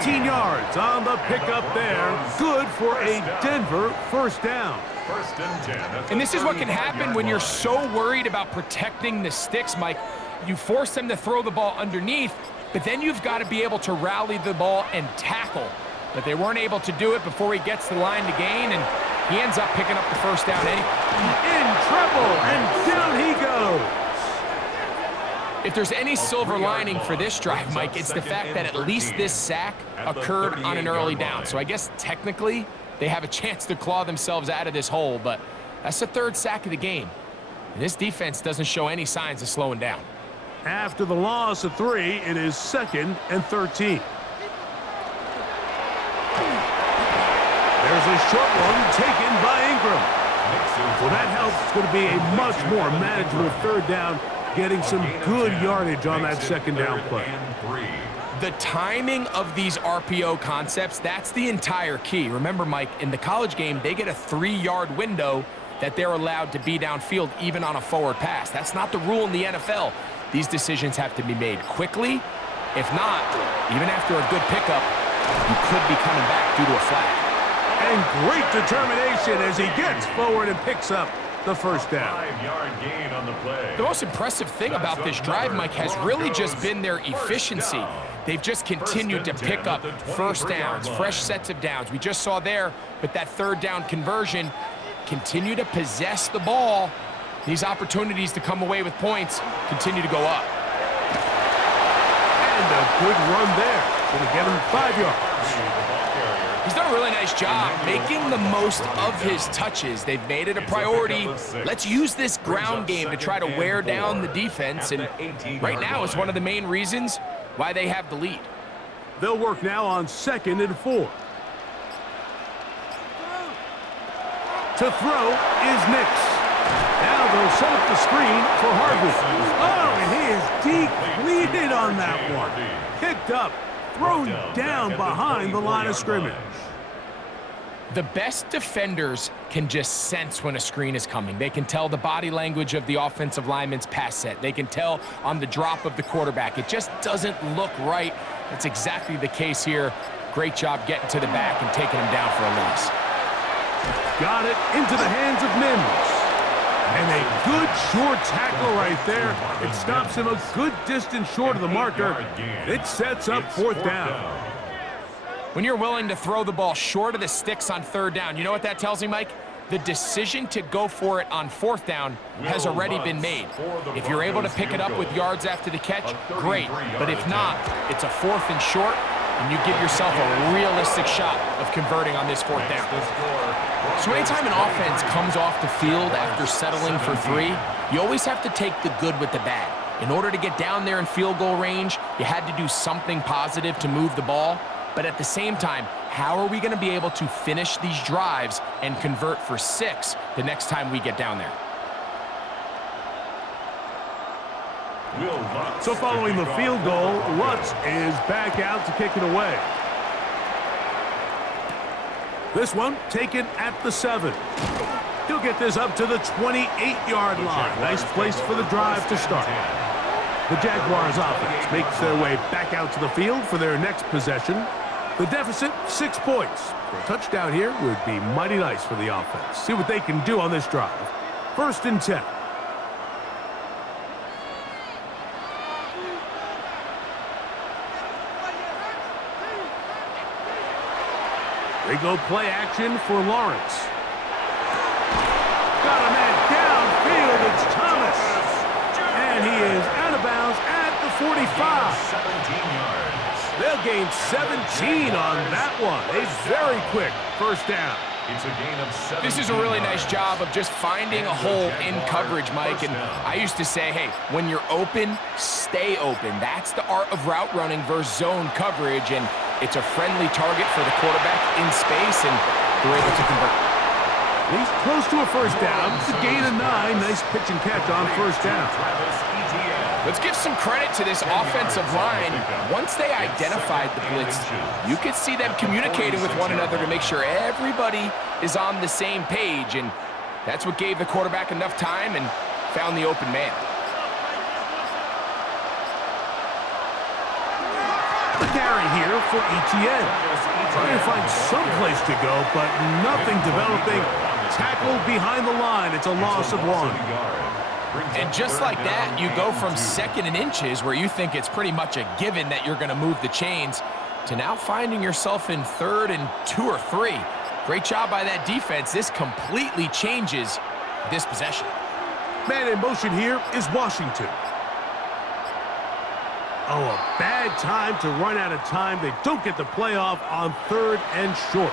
18 yards on the pickup there. Good for a Denver first down. First and 10. And this is what can happen when you're so worried about protecting the sticks, Mike. You force them to throw the ball underneath, but then you've got to be able to rally the ball and tackle. But they weren't able to do it before he gets the line to gain, and he ends up picking up the first down. In trouble, and down he goes. If there's any silver lining for this drive, Mike, it's the fact that at least this sack occurred on an early down. So I guess technically they have a chance to claw themselves out of this hole, but that's the third sack of the game. And this defense doesn't show any signs of slowing down. After the loss of 3, it is 2nd and 13. There's a short one taken by Ingram. Well, that helps. It's going to be a much more manageable third down, getting some good yardage on that second down play. The timing of these RPO concepts, that's the entire key. Remember, Mike, in the college game, they get a 3-yard window that they're allowed to be downfield even on a forward pass. That's not the rule in the NFL. These decisions have to be made quickly. If not, even after a good pickup, you could be coming back due to a flag. And great determination as he gets forward and picks up the first down. 5-yard gain on the play. The most impressive thing about this drive, Mike, has really just been their efficiency. They've just continued to pick up first downs, fresh sets of downs. We just saw there with that third down conversion, continue to possess the ball. These opportunities to come away with points continue to go up. And a good run there. Going to get him 5 yards. He's done a really nice job making the most of his touches. They've made it a priority. Let's use this ground game to try to wear down the defense, and right now is one of the main reasons why they have the lead. They'll work now on 2nd and 4. To throw is Nix. Now they'll set up the screen for Harvey. Oh, and he is depleted on that one. Picked up, thrown down behind the line of scrimmage. The best defenders can just sense when a screen is coming. They can tell the body language of the offensive lineman's pass set. They can tell on the drop of the quarterback. It just doesn't look right. That's exactly the case here. Great job getting to the back and taking him down for a loss. Got it into the hands of Mims. And a good short tackle right there. It stops him a good distance short of the marker. It sets up 4th down. When you're willing to throw the ball short of the sticks on 3rd down, you know what that tells me, Mike? The decision to go for it on 4th down has already been made. If you're able to pick it up with yards after the catch, great. But if not, it's a 4th and short, and you give yourself a realistic shot of converting on this 4th down. So anytime an offense comes off the field after settling for 3, you always have to take the good with the bad. In order to get down there in field goal range, you had to do something positive to move the ball. But at the same time, how are we going to be able to finish these drives and convert for 6 the next time we get down there? So following the field goal, Lutz is back out to kick it away. This one taken at the 7. He'll get this up to the 28-yard line. Nice place for the drive to start. The Jaguars offense makes their way back out to the field for their next possession. The deficit, 6 points. For a touchdown here would be mighty nice for the offense. See what they can do on this drive. 1st and 10. They go play action for Lawrence. Got a man downfield. It's Thomas. And he is out of bounds at the 45. 17 yards. They'll gain 17 on that one. A very quick first down. It's a gain of 17. This is a really nice job of just finding a hole in coverage, Mike. And I used to say, hey, when you're open, stay open. That's the art of route running versus zone coverage. And it's a friendly target for the quarterback in space, and they're able to convert. He's close to a first down. It's a gain of 9. Nice pitch and catch on first down. Travis Etienne. Let's give some credit to this offensive line. Once they identified the blitz, you could see them communicating with one another to make sure everybody is on the same page, and that's what gave the quarterback enough time and found the open man. The carry here for ETN. Trying to find some place to go, but nothing developing. Tackled behind the line. It's a loss of 1. And just like that, you go from 2nd and inches, where you think it's pretty much a given that you're going to move the chains, to now finding yourself in 3rd and 2 or 3. Great job by that defense. This completely changes this possession. Man in motion here is Washington. Oh, a bad time to run out of time. They don't get the playoff on 3rd and short.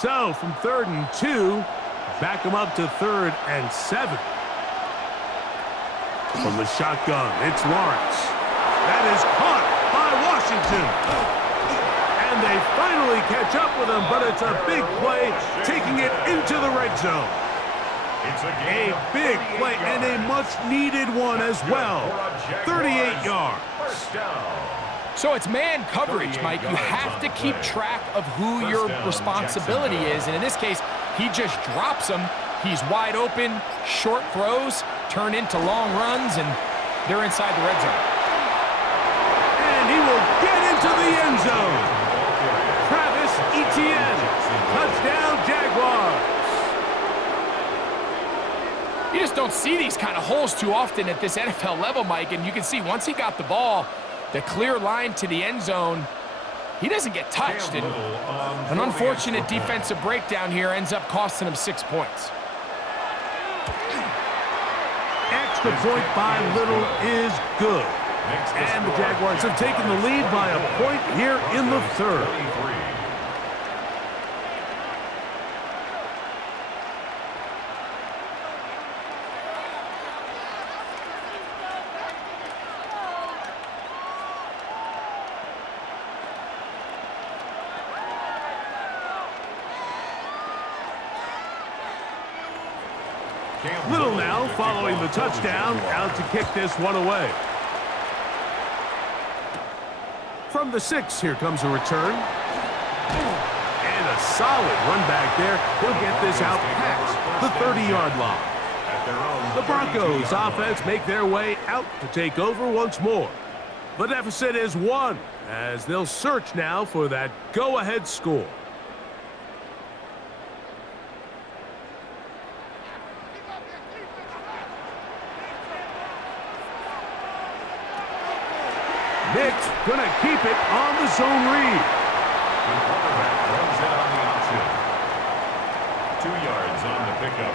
So, from 3rd and 2, back them up to 3rd and 7. From the shotgun, it's Lawrence. That is caught by Washington. And they finally catch up with him, but it's a big play, taking it into the red zone. A big play and a much-needed one as well. 38 yards. So it's man coverage, Mike. You have to keep track of who your responsibility is. And in this case, he just drops him. He's wide open. Short throws turn into long runs, and they're inside the red zone. And he will get into the end zone. Travis Etienne. Touchdown, Jaguars. You just don't see these kind of holes too often at this NFL level, Mike. And you can see once he got the ball, the clear line to the end zone, he doesn't get touched. And an unfortunate defensive breakdown here ends up costing him 6 points. Extra point by Little is good. And the Jaguars have taken the lead by a point here in the 3rd. Little now following the touchdown, out to kick this one away. From the 6, here comes a return. And a solid run back there. He'll get this out past the 30-yard line. The Broncos offense make their way out to take over once more. The deficit is 1, as they'll search now for that go-ahead score. Nick's gonna keep it on the zone read. The quarterback runs it on the option. 2 yards on the pickup.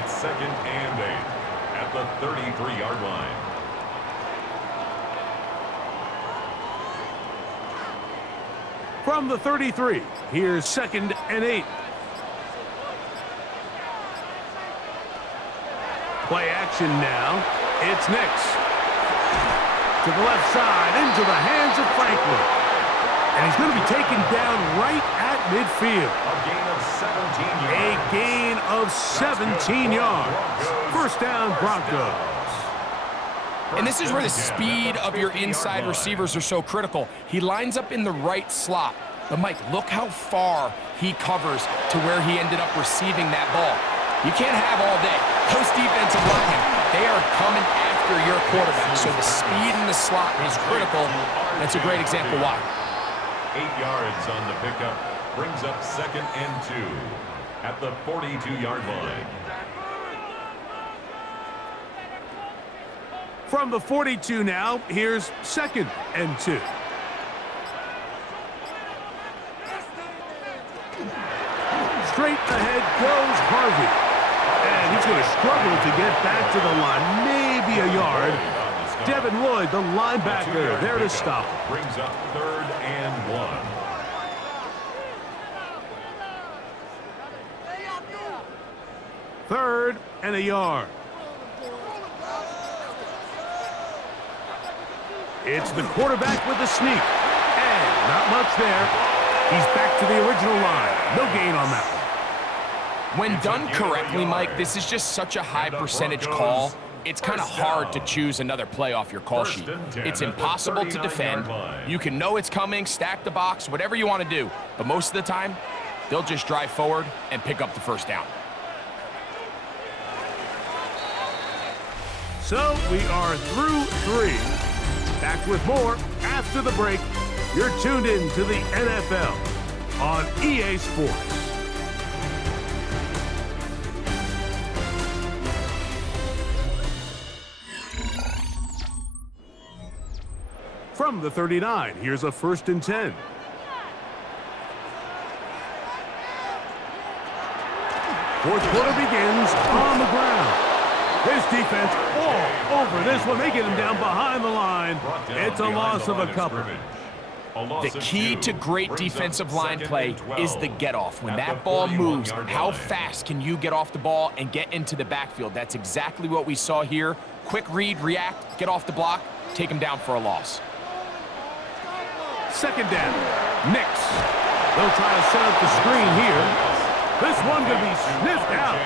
It's 2nd and 8 at the 33-yard line. From the 33, here's 2nd and 8. Play action now. It's Nick's. To the left side, into the hands of Franklin. And he's going to be taken down right at midfield. A gain of 17 yards. A gain of 17 yards. First down, Broncos. And this is where the speed of your inside receivers are so critical. He lines up in the right slot. But, Mike, look how far he covers to where he ended up receiving that ball. You can't have all day. Those defensive linemen, they are coming after your quarterback. So the speed in the slot is critical. That's a great example why. 8 yards on the pickup. Brings up 2nd and 2 at the 42-yard line. From the 42 now, here's 2nd and 2. Straight ahead goes Harvey. And he's going to struggle to get back to the line, maybe a yard. Devin Lloyd, the linebacker, there to stop. Brings up 3rd and 1. Third and a yard. It's the quarterback with the sneak. And not much there. He's back to the original line. No gain on that one. When done correctly, Mike, this is just such a high percentage call. It's kind of hard to choose another play off your call sheet. It's impossible to defend. You can know it's coming, stack the box, whatever you want to do. But most of the time, they'll just drive forward and pick up the first down. So we are through 3. Back with more after the break. You're tuned in to the NFL on EA Sports. From the 39, here's a 1st and 10. Fourth quarter begins on the ground. This defense all over this one. They get him down behind the line. It's a loss of a couple. The key to great defensive line play is the get-off. When that ball moves, how fast can you get off the ball and get into the backfield? That's exactly what we saw here. Quick read, react, get off the block, take him down for a loss. 2nd down. Nix. They'll try to set up the screen here. This one going to be sniffed out.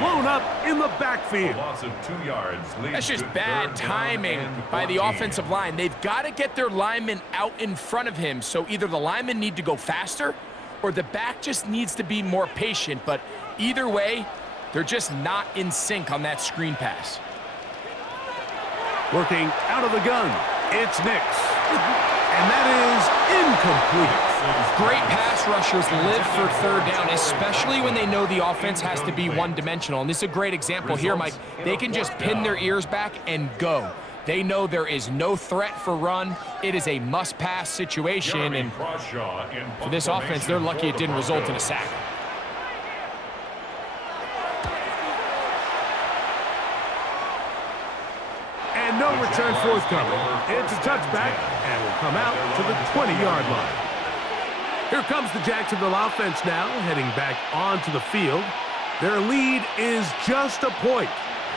Blown up in the backfield. Loss of 2 yards. That's just bad timing by the offensive line. They've got to get their lineman out in front of him, so either the linemen need to go faster or the back just needs to be more patient. But either way, they're just not in sync on that screen pass. Working out of the gun. It's Nix. And that is incomplete. Great pass rushers live for 3rd down, especially when they know the offense has to be one-dimensional. And this is a great example here, Mike. They can just pin their ears back and go. They know there is no threat for run. It is a must-pass situation. And for this offense, they're lucky it didn't result in a sack. And no return forthcoming. It's a touchback, and will come out to the 20-yard line. Here comes the Jacksonville offense now, heading back onto the field. Their lead is just a point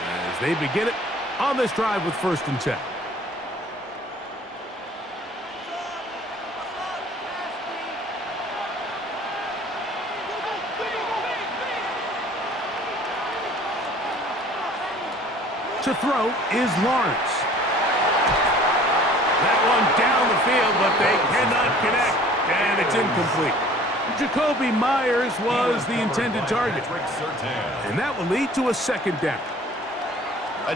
as they begin it on this drive with 1st and 10. To throw is Lawrence. That one down the field, but they cannot connect. And it's incomplete. Jacoby Myers was the intended target. And that will lead to a 2nd down.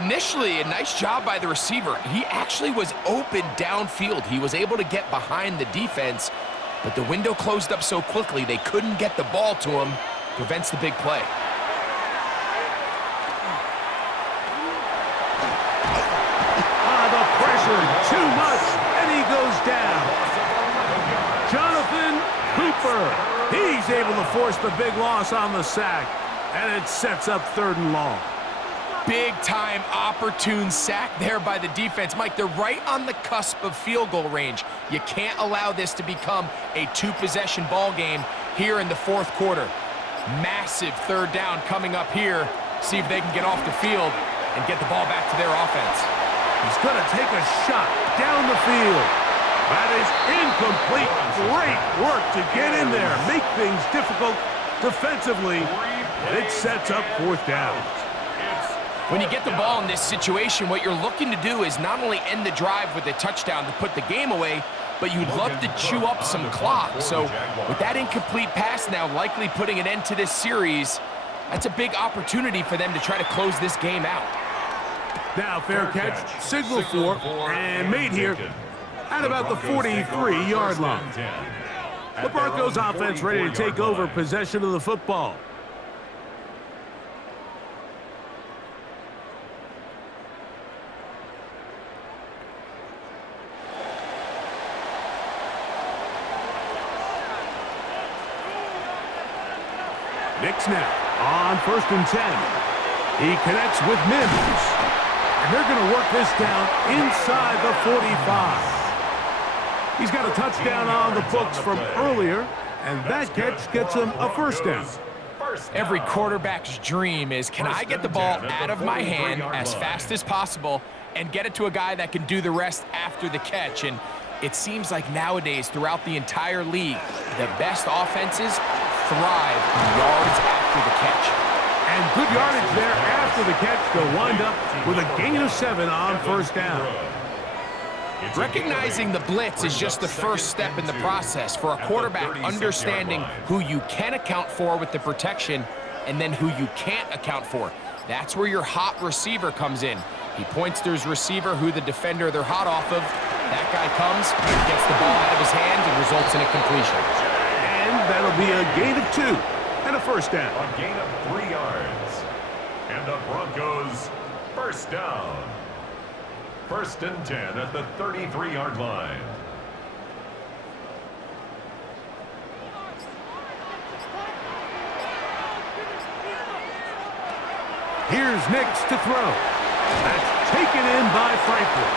Initially, a nice job by the receiver. He actually was open downfield. He was able to get behind the defense, but the window closed up so quickly they couldn't get the ball to him. Prevents the big play. The pressure, too much, and he goes down. Jonathan Cooper. He's able to force the big loss on the sack, and it sets up 3rd and long. Big-time opportune sack there by the defense. Mike, they're right on the cusp of field goal range. You can't allow this to become a 2-possession ball game here in the 4th quarter. Massive 3rd down coming up here. See if they can get off the field and get the ball back to their offense. He's going to take a shot down the field. That is incomplete. Great work to get in there, make things difficult defensively, and it sets up 4th down. When you get the ball in this situation, what you're looking to do is not only end the drive with a touchdown to put the game away, but you'd love to chew up some clock. So with that incomplete pass now likely putting an end to this series, that's a big opportunity for them to try to close this game out. Now fair catch, signal for, and made here at about the 43-yard line. The Broncos offense ready to take over possession of the football. Nix now on 1st and 10. He connects with Mims. And they're going to work this down inside the 45. He's got a touchdown on the books from earlier, and that catch gets him a 1st down. Every quarterback's dream is, can I get the ball out of my hand as fast as possible and get it to a guy that can do the rest after the catch. And it seems like nowadays, throughout the entire league, the best offenses thrive in yards after the catch. And good yardage there after the catch. They'll wind up with a gain of 7 on first down. Recognizing the blitz is just the first step in the process for a quarterback, understanding who you can account for with the protection and then who you can't account for. That's where your hot receiver comes in. He points to his receiver, who the defender they're hot off of. That guy comes, gets the ball out of his hand, and results in a completion. And that'll be a gain of 2 and a first down. A gain of 3 yards. And the Broncos first down. 1st and 10 at the 33-yard line. Here's Nix to throw. That's taken in by Franklin.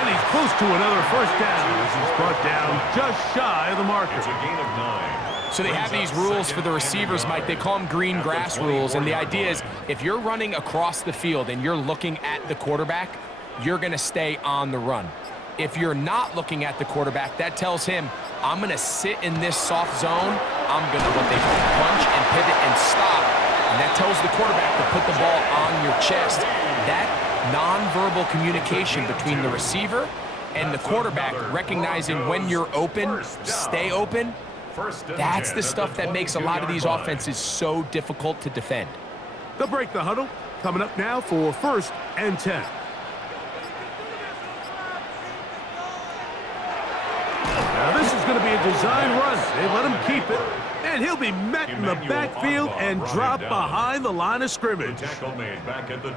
And he's close to another first down as he's brought down just shy of the marker. It's a gain of 9. So they have these rules for the receivers, Mike. They call them green grass rules. And the idea is if you're running across the field and you're looking at the quarterback, you're going to stay on the run. If you're not looking at the quarterback, that tells him, I'm going to sit in this soft zone. I'm going to what they call punch and pivot and stop. And that tells the quarterback to put the ball on your chest. That nonverbal communication between the receiver and the quarterback, recognizing when you're open, stay open, that's the stuff that makes a lot of these offenses so difficult to defend. They'll break the huddle. Coming up now for 1st and 10. Now this is going to be a design run. They let him keep it. And he'll be met in the backfield and drop behind the line of scrimmage.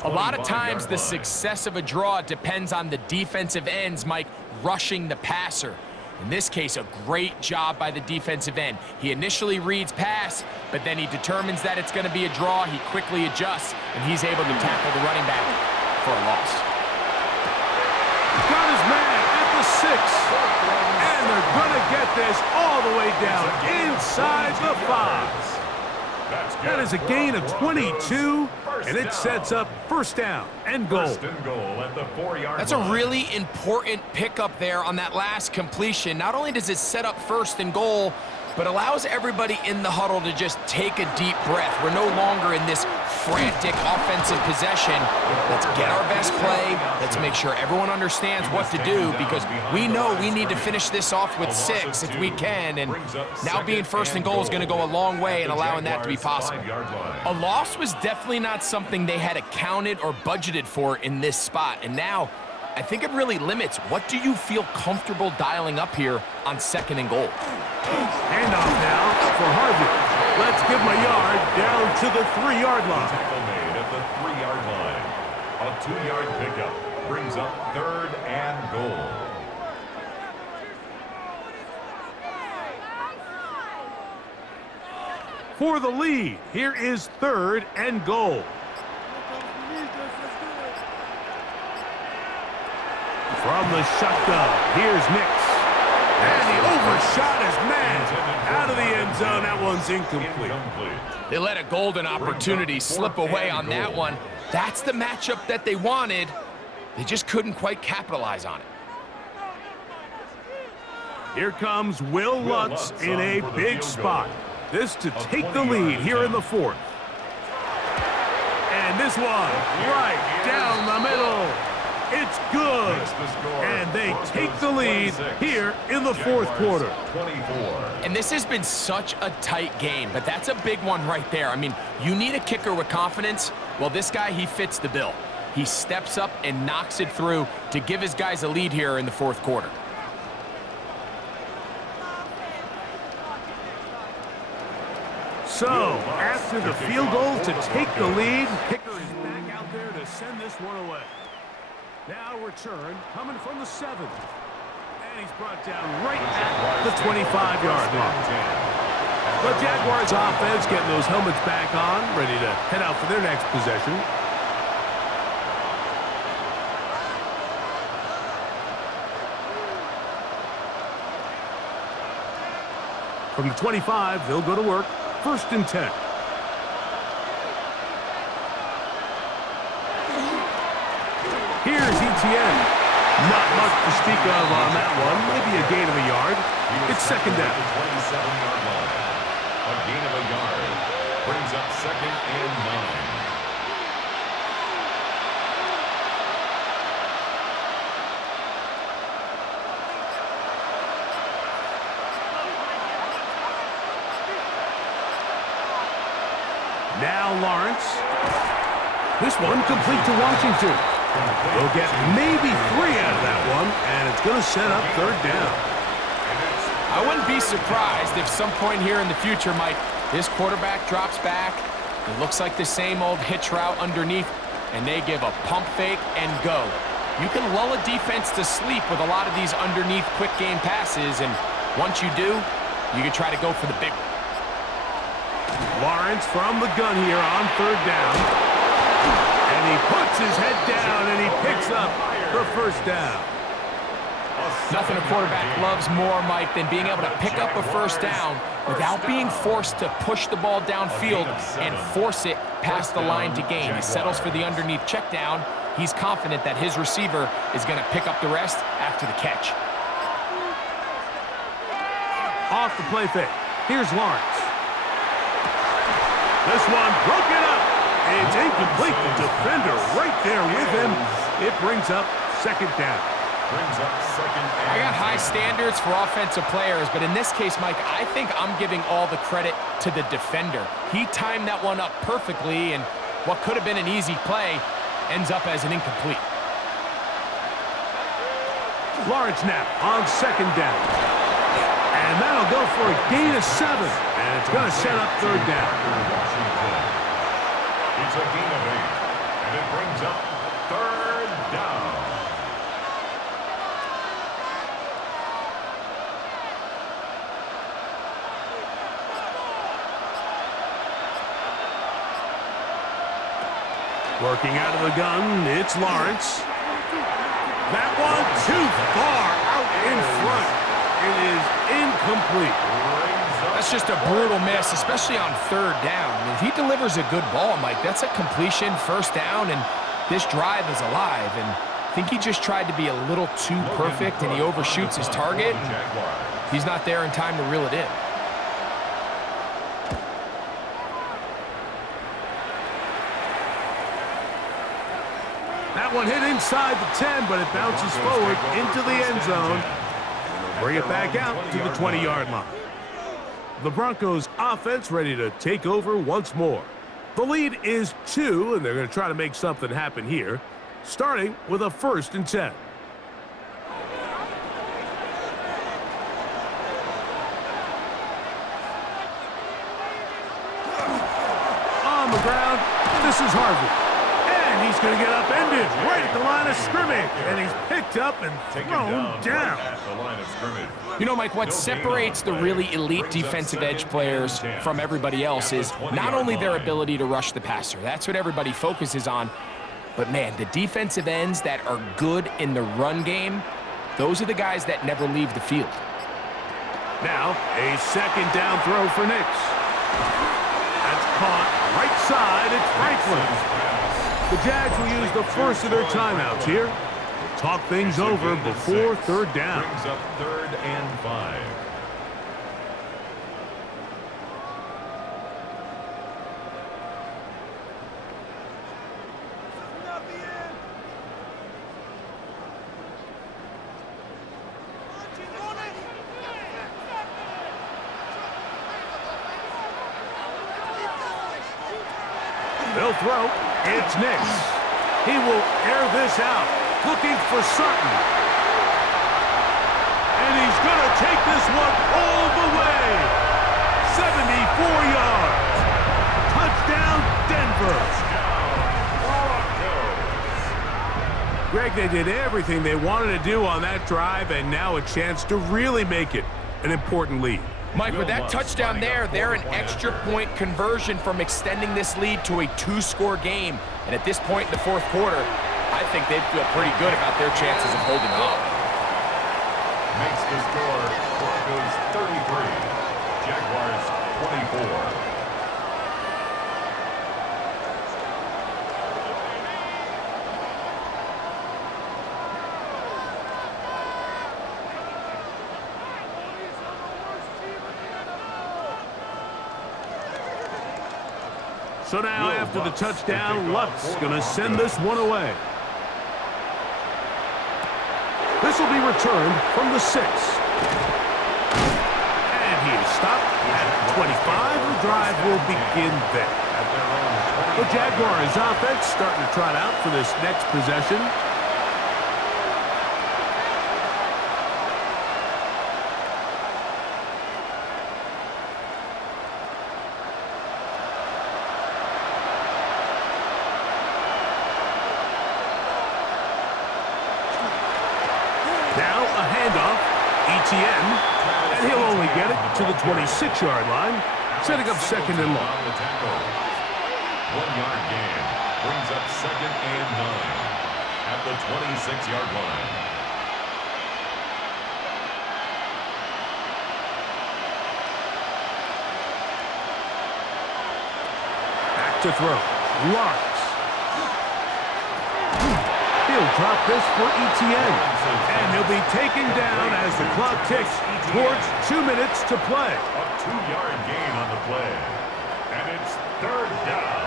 A lot of times the success of a draw depends on the defensive ends, Mike, rushing the passer. In this case, a great job by the defensive end. He initially reads pass, but then he determines that it's going to be a draw. He quickly adjusts, and he's able to tackle the running back for a loss. Got his man at the 6. And they're going to get this all the way down inside the 5. That is a gain of 22, and it sets up first down and goal. That's a really important pickup there on that last completion. Not only does it set up 1st and goal, but allows everybody in the huddle to just take a deep breath. We're no longer in this frantic offensive possession. Let's get our best play. Let's make sure everyone understands what to do, because we know we need to finish this off with 6 if we can. And now being 1st and goal is going to go a long way in allowing that to be possible. A loss was definitely not something they had accounted or budgeted for in this spot. And now I think it really limits what do you feel comfortable dialing up here on 2nd and goal. Handoff now for Harvey. Let's give him a yard down to the 3-yard line. Tackle made at the 3-yard line. A 2-yard pickup brings up 3rd and goal. For the lead, here is 3rd and goal. From the shotgun, here's Nix. And he overshot his man out of the end zone. That one's incomplete. They let a golden opportunity slip away on that one. That's the matchup that they wanted. They just couldn't quite capitalize on it. Here comes Will Lutz in a big spot. This to take the lead here in the 4th. And this one right down the middle. It's good. And they take the lead here in the 4th quarter. And this has been such a tight game, but that's a big one right there. I mean, you need a kicker with confidence. Well, this guy, he fits the bill. He steps up and knocks it through to give his guys a lead here in the 4th quarter. So, after the field goal to take the lead, kicker is back out there to send this one away. Now return coming from the 7th. And he's brought down right at the 25-yard line. The Jaguars offense getting those helmets back on, ready to head out for their next possession. From the 25, they'll go to work. 1st and 10. Here's Here's Etienne. Not much to speak of on that one. Maybe a gain of a yard. It's second down. 27-yard line. A gain of a yard. Brings up second and 9. Now Lawrence. This one complete to Washington. They'll get maybe 3 out of that one, and it's going to set up third down. I wouldn't be surprised if some point here in the future, Mike, this quarterback drops back. It looks like the same old hitch route underneath, and they give a pump fake and go. You can lull a defense to sleep with a lot of these underneath quick game passes, and once you do, you can try to go for the big one. Lawrence from the gun here on third down. And he puts his head down and he picks up the first down. Nothing a quarterback loves more, Mike, than being able to pick up a first down without being forced to push the ball downfield and force it past the line to gain. He settles for the underneath check down. He's confident that his receiver is going to pick up the rest after the catch. Off the play fake. Here's Lawrence. This one broken up. It's incomplete. The defender right there with him. It brings up second down. I got high standards for offensive players, but in this case, Mike, I think I'm giving all the credit to the defender. He timed that one up perfectly, and what could have been an easy play ends up as an incomplete. Lawrence now on second down. And that'll go for a gain of 7. And it's going to set up third down. It's a gain of 8. And it brings up third down. Working out of the gun, it's Lawrence. That one too far out in front. It is incomplete. That's just a brutal miss, especially on third down. If he delivers a good ball, Mike, that's a completion, first down, and this drive is alive. And I think he just tried to be a little too perfect, and he overshoots his target. He's not there in time to reel it in. That one hit inside the 10, but it bounces forward into the end zone. Bring it back out to the 20-yard line. The Broncos offense ready to take over once more. The lead is 2, and they're going to try to make something happen here, starting with a 1st and 10. On the ground, this is Harvey. And he's going to get upended right at the line of scrimmage. And he's picked up and thrown down. You know, Mike, what separates the really elite defensive edge players from everybody else is not only their ability to rush the passer. That's what everybody focuses on. But, man, the defensive ends that are good in the run game, those are the guys that never leave the field. Now, a second down throw for Nix. That's caught right side. It's Franklin. The Jags will use the first of their timeouts here. They'll talk things over before third down. Brings up third and 5. They'll throw. It's Nix. He will air this out, looking for Sutton. And he's going to take this one all the way. 74 yards. Touchdown, Denver. Greg, they did everything they wanted to do on that drive, and now a chance to really make it an important lead. Mike, with that touchdown there, they're an extra point conversion from extending this lead to a 2-score game. And at this point in the fourth quarter, I think they'd feel pretty good about their chances of holding on. Makes the score Broncos 33, Jaguars 24. So now after the touchdown, Luck's going to send this one away. This will be returned from the 6. And he is stopped at 25. The drive will begin there. The Jaguars offense starting to trot out for this next possession. Now a handoff, ETN, and he'll only get it to the 26-yard line, setting up second and long. 1-yard gain brings up 2nd and 9 at the 26-yard line. Back to throw, Lawrence. He'll drop this for ETN, and he'll be taken down as the clock ticks towards 2 minutes to play. A 2-yard gain on the play, and it's 3rd down.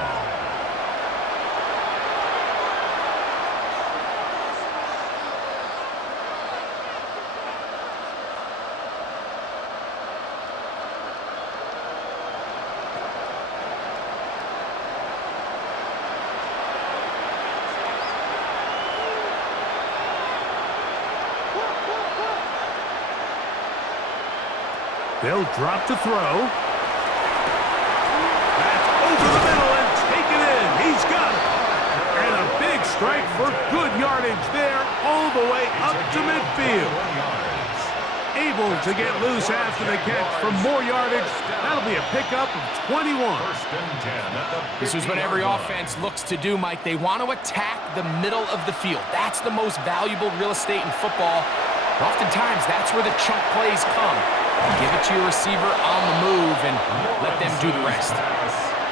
They'll drop to throw. That's over the middle and taken in. He's got it. And a big strike for good yardage there all the way up to midfield. Able to get loose after the catch for more yardage. That'll be a pickup of 21. This is what every offense looks to do, Mike. They want to attack the middle of the field. That's the most valuable real estate in football. Oftentimes, that's where the chunk plays come. Give it to your receiver on the move and let them do the rest.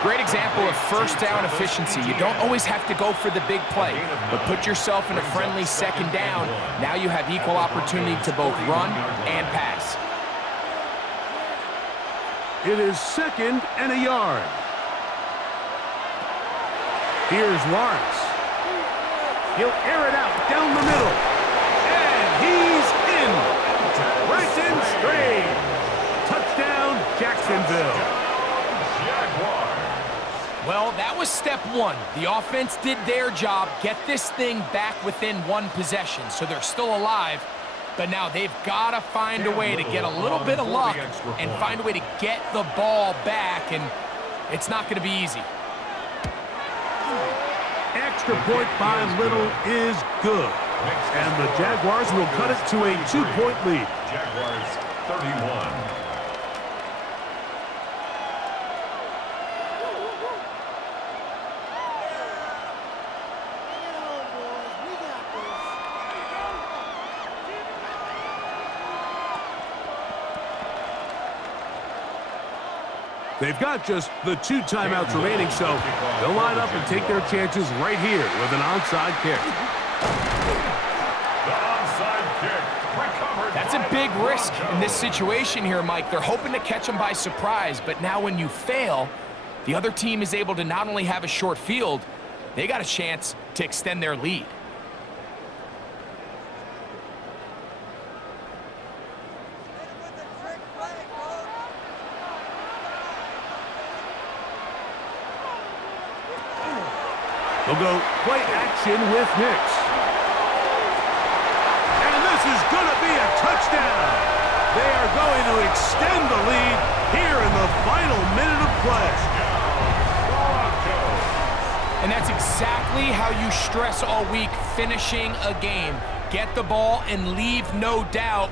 Great example of first down efficiency. You don't always have to go for the big play, but put yourself in a friendly second down. Now you have equal opportunity to both run and pass. It is 2nd and a yard. Here's Lawrence. He'll air it out down the middle. And he's in. Brenton Strange. Touchdown, Jacksonville. Well, that was step one. The offense did their job, get this thing back within one possession, so they're still alive. But now they've got to find a way to get a little bit of luck and find a way to get the ball back, and it's not going to be easy. Extra point by Little is good. And the Jaguars will cut it to a 2-point lead. Jaguars 31. They've got just the 2 timeouts remaining, so they'll line up and take their chances right here with an onside kick. The onside kick recovered. That's a big risk in this situation here, Mike. They're hoping to catch them by surprise, but now when you fail, the other team is able to not only have a short field, they got a chance to extend their lead. They'll go play action with Nix. And this is going to be a touchdown. They are going to extend the lead here in the final minute of play. And that's exactly how you stress all week, finishing a game. Get the ball and leave no doubt.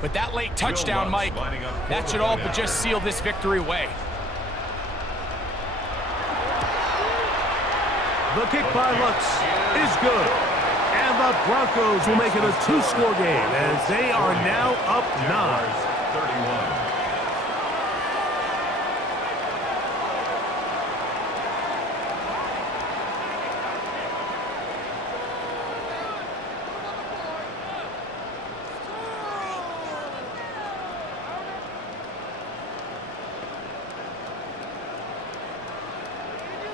But that late touchdown, Mike, that should all but just seal this victory away. The kick by Lutz is good. And the Broncos will make it a 2-score game as they are now up 9. 31.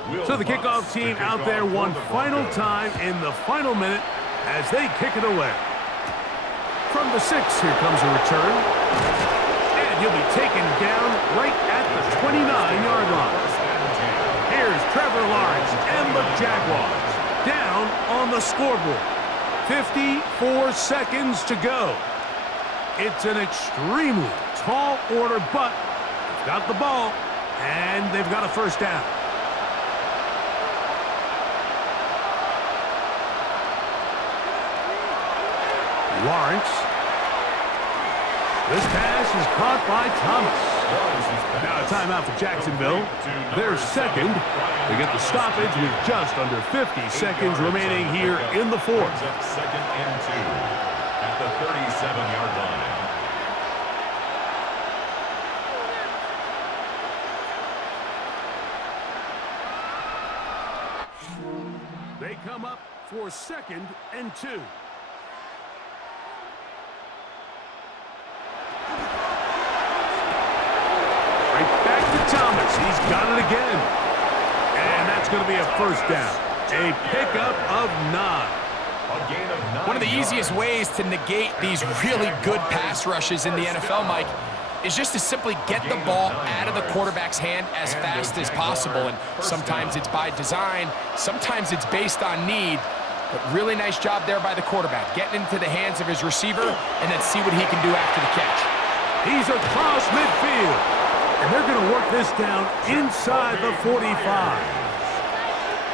So the kickoff team out there one final time in the final minute as they kick it away. From the 6, here comes a return. And he'll be taken down right at the 29-yard line. Here's Trevor Lawrence and the Jaguars down on the scoreboard. 54 seconds to go. It's an extremely tall order, but they've got the ball, and they've got a first down. Lawrence. This pass is caught by Thomas. Now a timeout for Jacksonville. They're second. They get the stoppage with just under 50 seconds remaining here in the fourth. Second and 2 at the 37-yard line. They come up for second and 2. Right back to Thomas. He's got it again. And that's going to be a first down. A pickup of 9. A gain of 9. One of the easiest ways to negate these really good pass rushes in the NFL, Mike, is just to simply get the ball out of the quarterback's hand as fast as possible. And sometimes it's by design, sometimes it's based on need. But really nice job there by the quarterback, getting into the hands of his receiver, and then see what he can do after the catch. He's across midfield, and they're going to work this down inside the 45.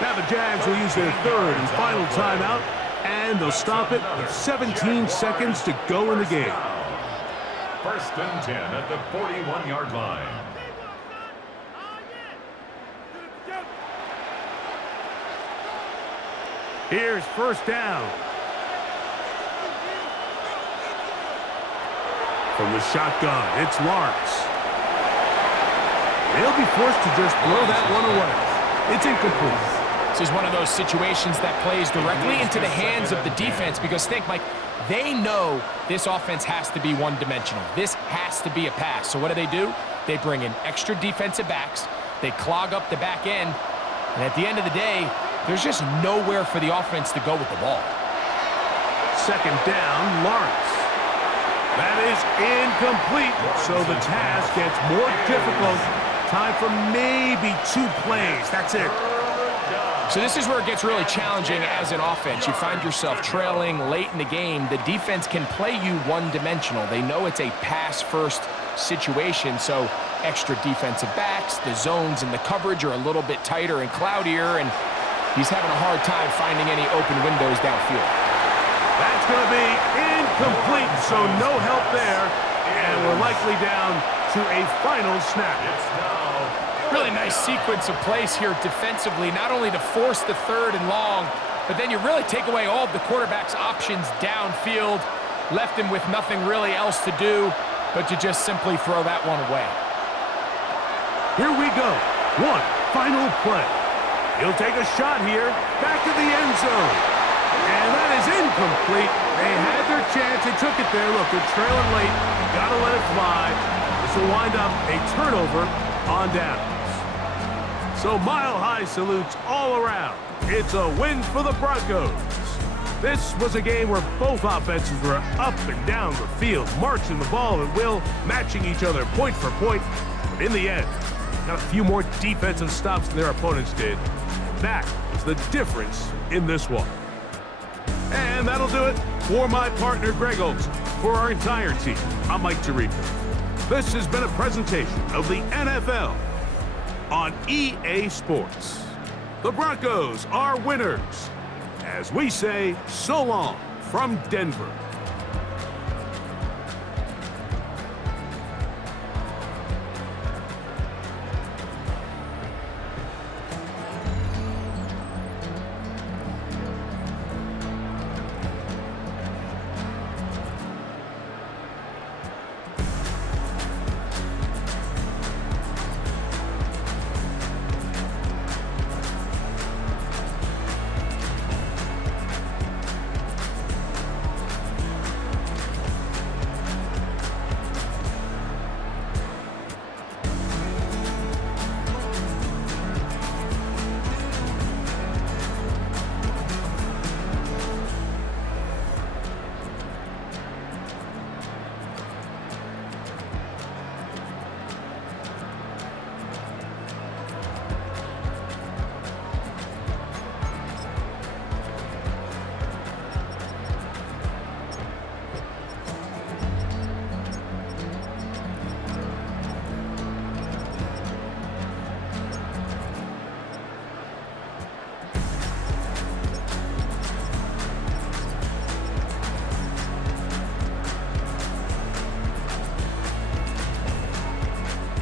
Now the Jags will use their third and final timeout, and they'll stop it with 17 seconds to go in the game. First and 10 at the 41-yard line. Here's first down. From the shotgun, it's Lawrence. They'll be forced to just throw that one away. It's incomplete. This is one of those situations that plays directly into the hands of the defense because think, Mike, they know this offense has to be one-dimensional. This has to be a pass. So what do? They bring in extra defensive backs. They clog up the back end. And at the end of the day, there's just nowhere for the offense to go with the ball. Second down, Lawrence. That is incomplete, so the task gets more difficult. Time for maybe 2 plays. That's it. So this is where it gets really challenging as an offense. You find yourself trailing late in the game. The defense can play you one-dimensional. They know it's a pass-first situation, so extra defensive backs, the zones and the coverage are a little bit tighter and cloudier, and he's having a hard time finding any open windows downfield. That's going to be incomplete, so no help there, and we're likely down to a final snap. Really nice sequence of plays here defensively, not only to force the third and long, but then you really take away all of the quarterback's options downfield, left him with nothing really else to do but to just simply throw that one away. Here we go. One final play. He'll take a shot here, back to the end zone. And that is incomplete. They had their chance. They took it there. Look, they're trailing late. Got to let it fly. This will wind up a turnover on downs. So mile-high salutes all around. It's a win for the Broncos. This was a game where both offenses were up and down the field, marching the ball at will, matching each other point for point. But in the end, got a few more defensive stops than their opponents did. That is the difference in this one. And that'll do it for my partner, Greg Olson. For our entire team, I'm Mike Tirico. This has been a presentation of the NFL on EA Sports. The Broncos are winners. As we say, so long from Denver.